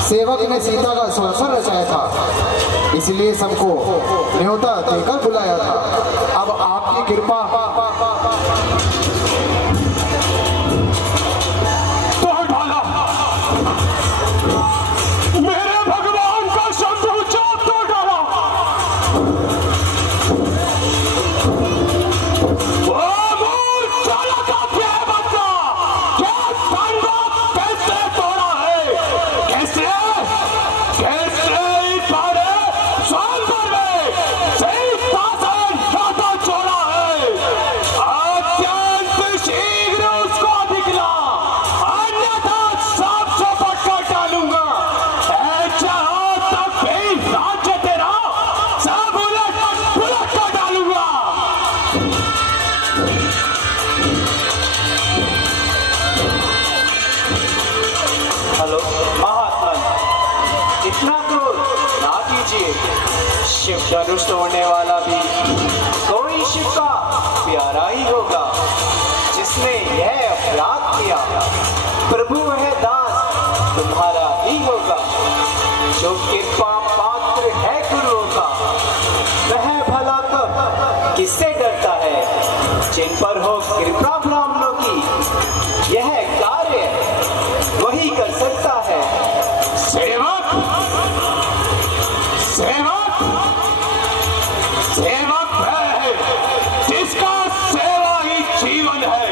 सेवक ने सीता का संसार रचाया था, इसलिए सबको न्योता देकर बुलाया था। अब आपकी कृपा तो ढाला मेरे भगवान का शत्रु चाप तो डाला। शिव धनुष तोड़ने वाला भी कोई शिव का प्यारा ही होगा, जिसने यह अपराध किया। प्रभु वह दास तुम्हारा ही होगा, जो कृपा पात्र है गुरुओं का। वह भला तब किससे डरता है, जिन पर हो कृपा ब्राह्मणों की। यह कार्य वही कर सकता है। सेवक सेवक सेवक है जिसका सेवा ही जीवन है।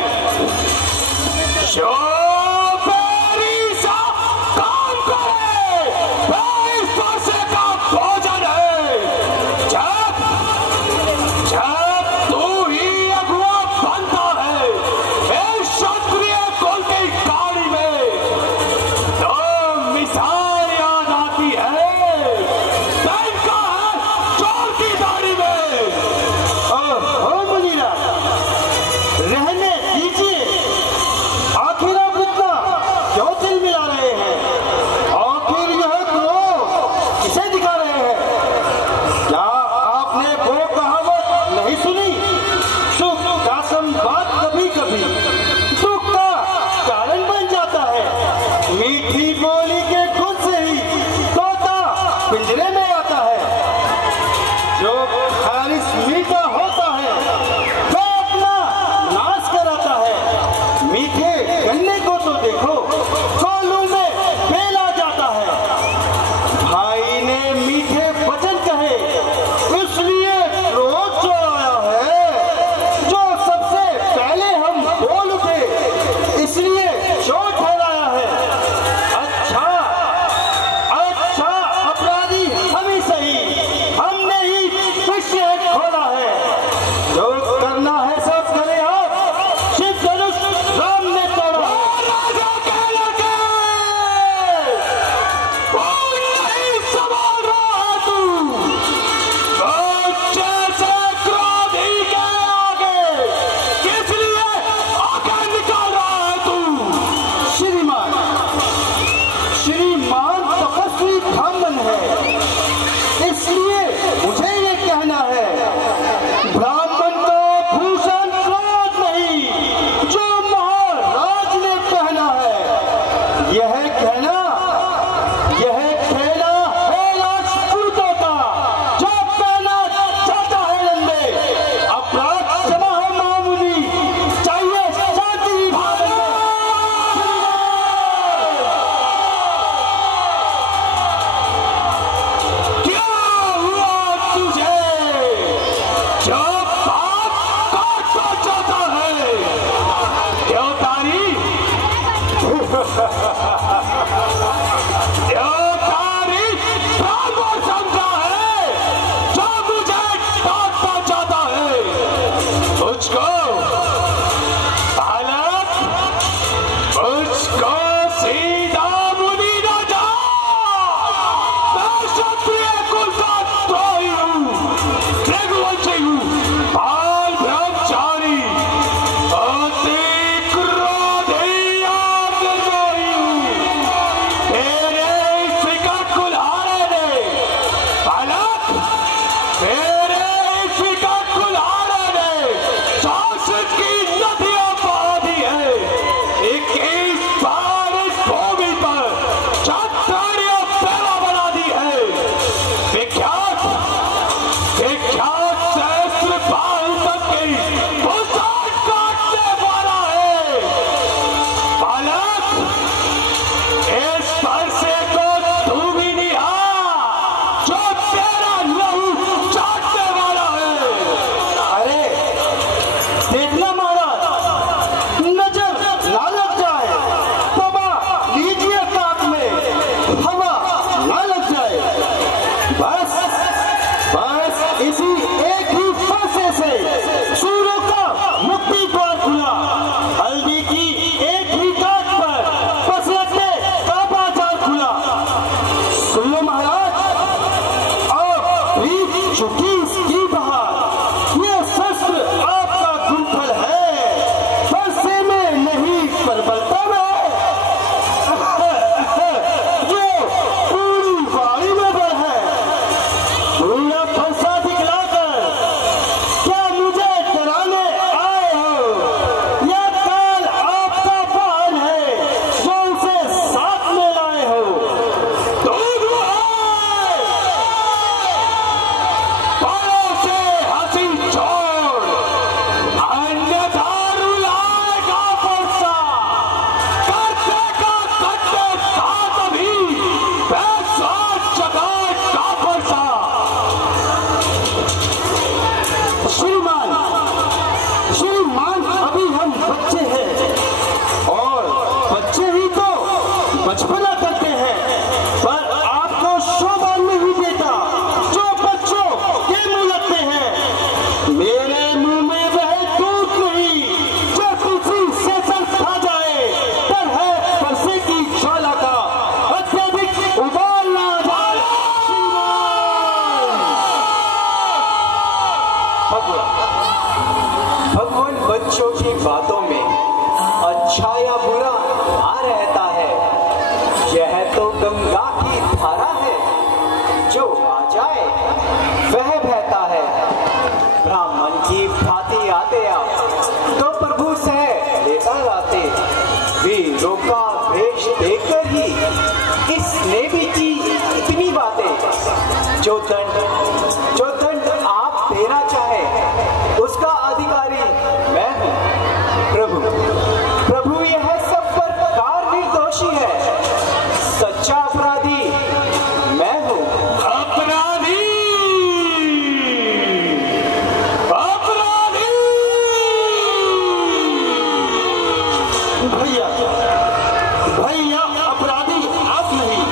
भैया अपराधी आप नहीं,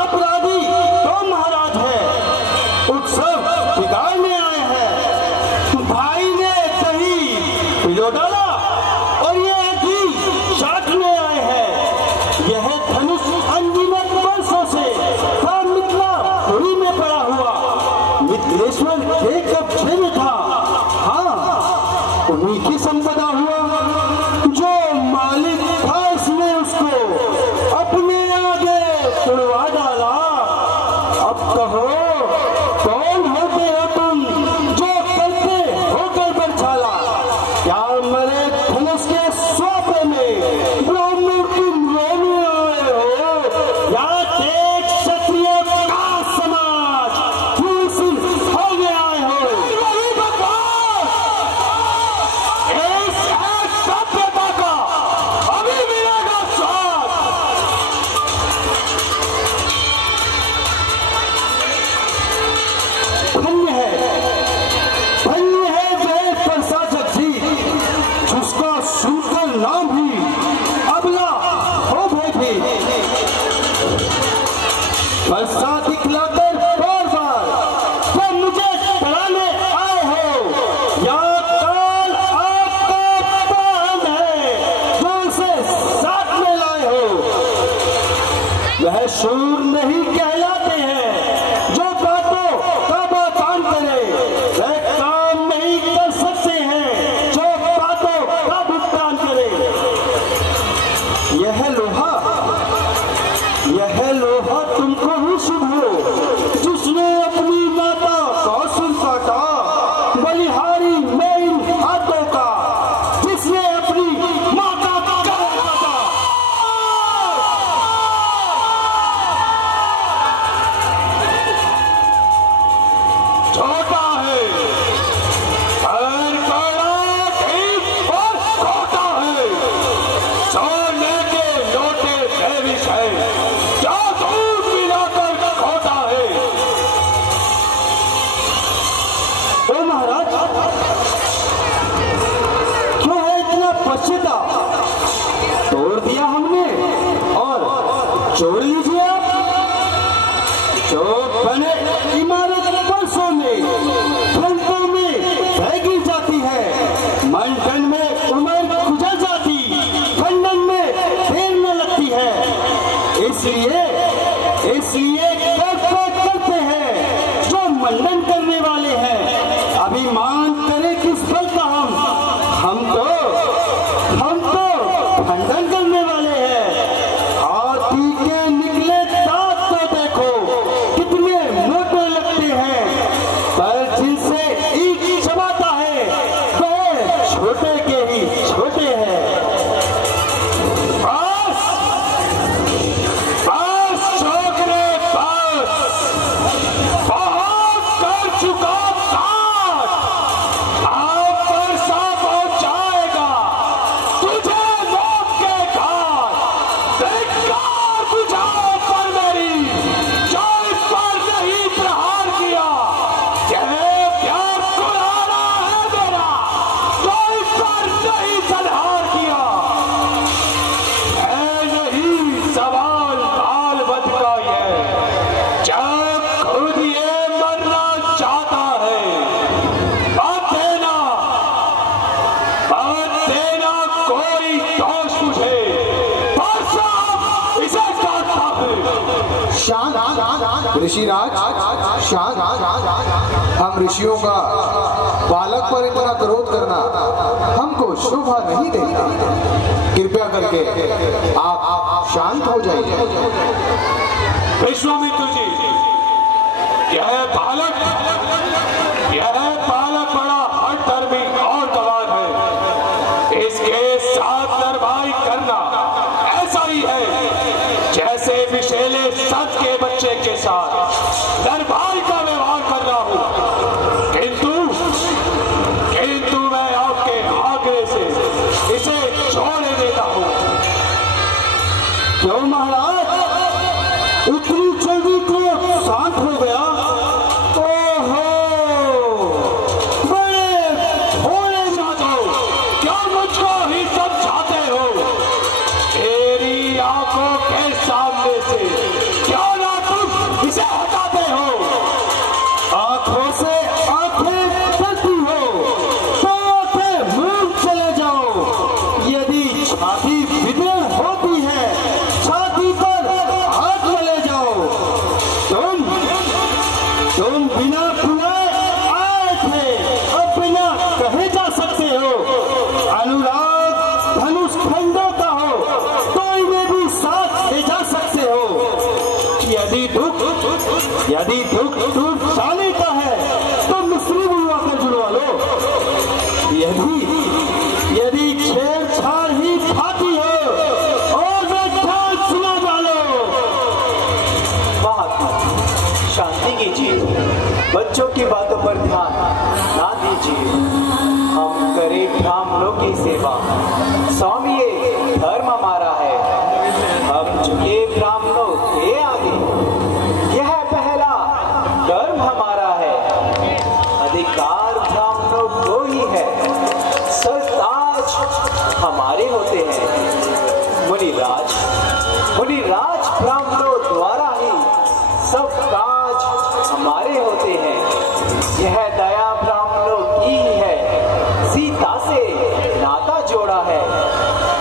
अपराधी तो महाराज है। थी। बरसा दिखलाकर बार बार तो मुझे डराने आए हो, या काल आपका पान है जो उसे साथ में लाए हो। वह शूर नहीं कहलाते हैं जो बातों का बखान करे, वह काम नहीं कर सकते हैं जो बातों का भुगतान करे। यह लोहा तुमको ही शुभ हो, जिसने अपनी माता कौशल काटा, बलिहारी में इन हाथों का, जिसने अपनी माता का काटा। छोटा है और बड़ा ठीक और छोटा है, सोने के लोटे देविश है, क्या दूध मिलाकर खोटा है। तो महाराज क्यों है इतना पछता? तोड़ दिया हमने और जोड़ लीजिए आप। जो बने इमारत परसों में खंडों में फेंकी जाती है, मंडन में उम्र गुजर जाती, खंडन में देर न लगती है। इसलिए करते हैं जो मंडन करने वाले हैं। अभिमान करे किस फल का हम तो खंडन करने वाले हैं। हाथी के निकले दांत तो देखो कितने मोटे लगते हैं, पर जिनसे ईट चबाता है वह छोटे के ही छोटे हैं। बस छोकरे बस, बहुत कर चुका बात, आप पर साफ हो जाएगा तुझे मौत के घाट। धिक्कार बुझाओ पर मेरी, जो इस पर नहीं प्रहार किया। यह प्यार कुराना है मेरा, जो इस पर नहीं संहार किया। है नहीं सवाल बाल बद का ये, जब खुद ये मरना चाहता है, बात देना कोई दोष मुझे, पर इसे काटता है। शांत ऋषिराज, शांत। हम ऋषियों का बालक पर इतना क्रोध करना हमको शोभा नहीं देता। कृपया करके आप शांत हो जाइए। विश्वामित्र जी, यह बालक बड़ा हठधर्मी और गवार है। इसके साथ नरभाई करना ऐसा ही है जैसे विशेले सच के बच्चे के साथ नरभाई का व्यवहार कर रहा हूं। किंतु मैं आपके आग्रह से इसे छोड़ने देता हूं। क्यों महाराज, इतनी जल्दी क्रोध शांत हो गया? ओहो, बड़े भोले साधो, क्या मुझको ही समझाते हो? तेरी आंखों के सामने से क्यों ना तुम इसे हटाते हो? आंखों से आंखें चलती हो तो आंखें मूंद चले जाओ। यदि छाती विदीर्ण होती है, छाती पर हाथ चले जाओ। तुम बिना बुलाए आए थे, अब बिना कहे जा सकते हो। अनुराग धनुष खंडों का हो तो इन्हें भी साथ ले जा सकते हो। यदि दुख शाली का है तो मिस्री बुलवा कर जुड़वा लो। यदि छेड़छाड़ ही खाती हो और व्याख्यान सुना डालो। शांति कीजिए, बच्चों की बातों पर ध्यान ना दीजिए। हम करें ब्राह्मणों की सेवा, स्वामी ये धर्म हमारा है। हम झुके ब्राह्मणों के आगे, यह पहला धर्म हमारा है। अधिकार ब्राह्मणों को ही है, सरताज हमारे होते हैं। मुनिराज, मुनिराज ब्राह्मणों द्वारा ही सब काज हमारे होते हैं। यह दया ब्राह्मणों की ही है, सीता से नाता जोड़ा है।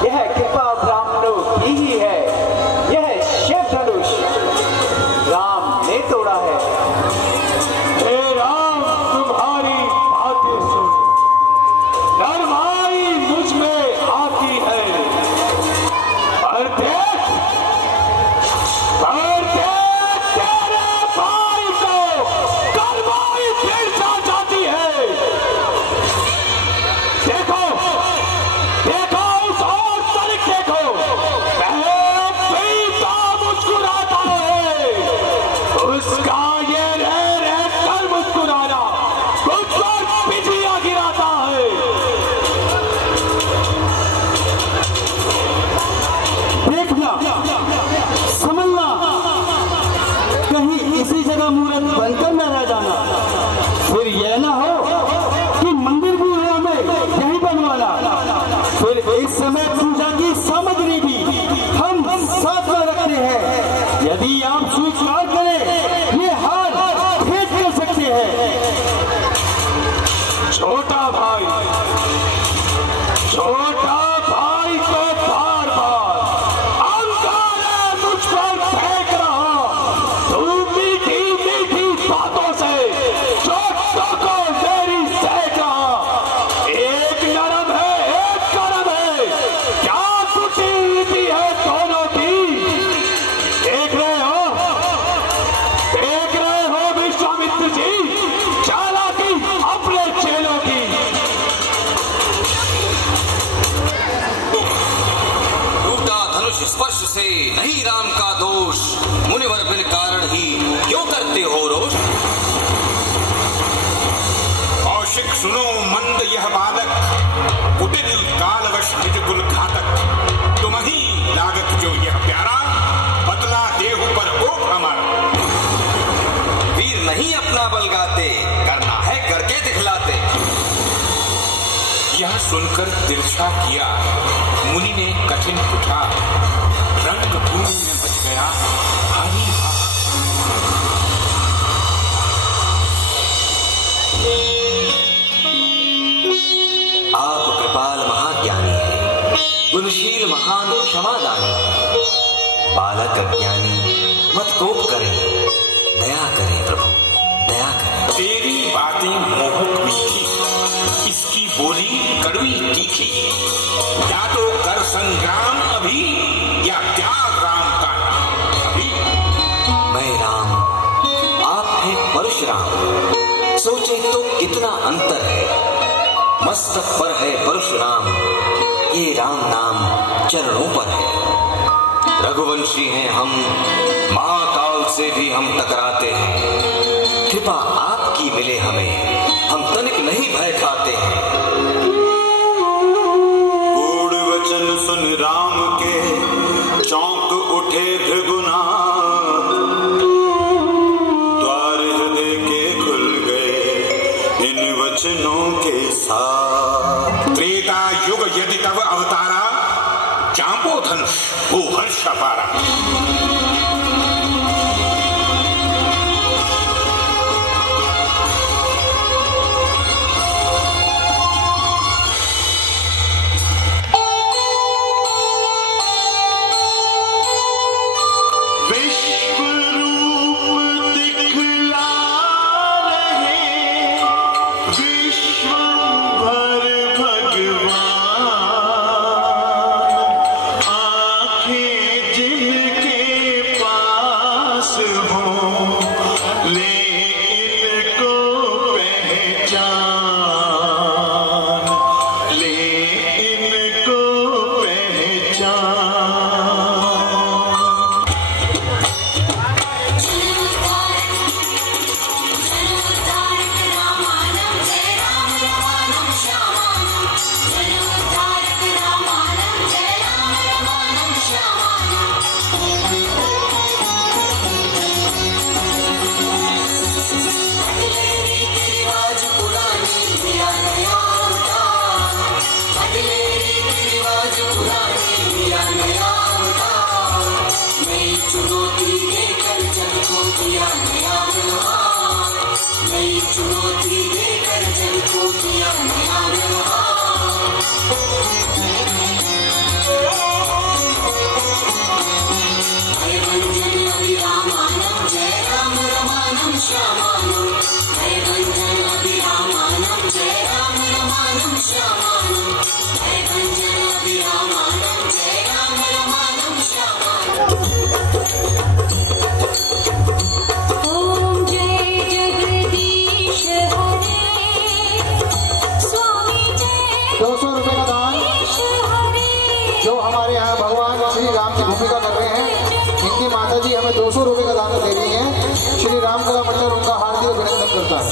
यह कृपा ब्राह्मणों की ही है, यह शिव धनुष राम ने तोड़ा है। हे राम, तुम्हारी बातें सुन, नरमाई मुझ में आती है, पर देख तेरे भाई को करवाई फिर जा जाती है। देखो देखो उस और तरीक देखो, पीता मुस्कुराता है। उसका ये रह कर मुस्कुराना मुझ पर बिजलियां गिराता है। देखना, समझना, कहीं इसी जगह मूर्त बनकर न रह जाना। फिर यह ना हो कि मंदिर भी है हमें यही बनवाना। फिर इस समय पूजा की सामग्री भी हम साथ में रखते हैं। यदि आप स्वीकार करें, ये हार भेज कर सकते हैं। छोटा भाई को बार बार अंगारे मुझ पर फेंक रहा। तू मीठी मीठी बातों से चोटों को मेरी सेक रहा। एक नरम है, एक गरम है, क्या कुटीति है दोनों की। देख रहे हो विश्वामित्र जी, चालाकी अपने चेलों की। टूटा धनुष स्पर्श से नहीं राम का दोष, मुनिवर बिन कारण ही क्यों करते हो रोष। कौशिक सुनो मंद यह बालक, कुटिल कालवश निज कुल घातक। तुम ही लागत जो यह प्यारा, बदला देहु पर ओठ हमारा। वीर नहीं अपना बल गाते, करना है करके दिखलाते। यह सुनकर तिरछा किया मुनि ने कठिन उठा। रंग भूमि में बच गया भारी आप कृपाल महाज्ञानी है, गुणशील महान क्षमादानी है। बालक अज्ञानी मत कोप करें, दया करें प्रभु दया करें। तेरी बातें मोहक मीठी, इसकी बोली कड़वी तीखी। या तो कर संग्राम अभी, या त्याग राम का नाम अभी। मैं राम, आप हैं परशुराम, सोचे तो कितना अंतर है। मस्तक पर है परशुराम, ये राम नाम चरणों पर है। रघुवंशी हैं हम, महाकाल से भी हम टकराते हैं। कृपा आपकी मिले हमें, हम तनिक नहीं भय खाते हैं। गूढ़ वचन सुन राम के चौंक उठे भृगुनाथ। द्वार हृदय के खुल गए इन वचनों के साथ। त्रेता युग यदि तब अवतारा, चांपो धनुष हो हर्ष अपारा। आंखें जिनके अंबिका कर रहे हैं। इनकी माता जी हमें 200 रुपये का दान दे रही हैं। श्री राम कला मंडल उनका हार्दिक अभिनंदन करता है।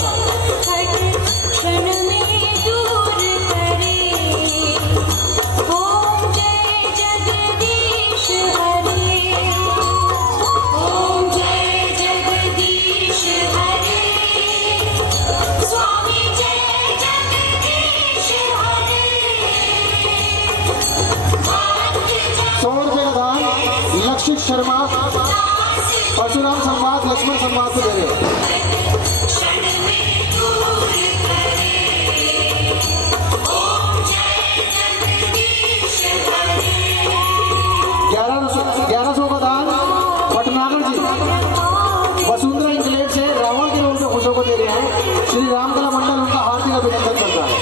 लक्षित शर्मा परशुराम संवाद लक्ष्मण संवाद से दे रहे हैं। 1100 का दान भटनागर जी वसुंधरा इंग्लैंड से रावण के रोल में खुशों को दे रहे हैं। श्री राम कला मंडल उनका हार्दिक अभिनंदन करता है।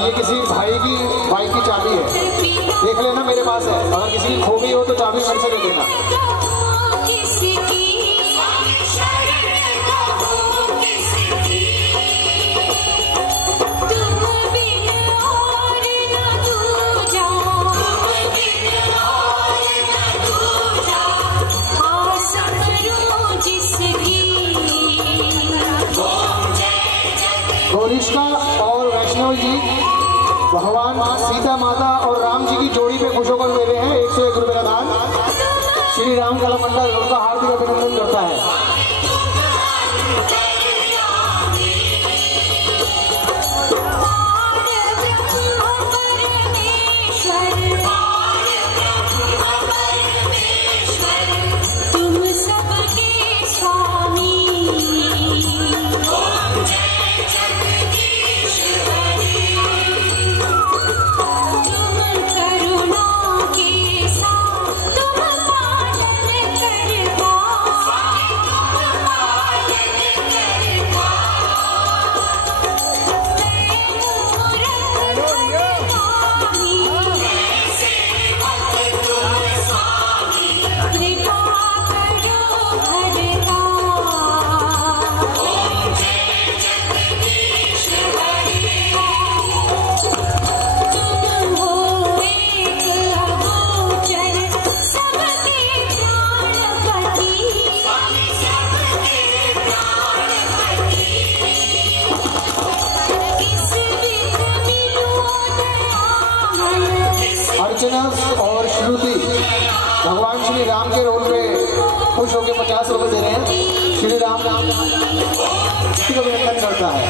ये किसी भाई की चाबी है, देख लेना मेरे पास है। अगर किसी की खो गई हो तो चाबी मेरे से ले लेना। गोरिष्का और वैष्णव जी भगवान सीता माता और राम जी की जोड़ी पे खुशों को दे रहे हैं 101 रुपये का दान। श्री राम कला मंडल उनका हार्दिक अभिनंदन करता है। अर्चना और श्रुति भगवान श्री राम के रोल में खुश होकर 50 रुपए दे रहे हैं। श्री राम अभिनंदन करता है।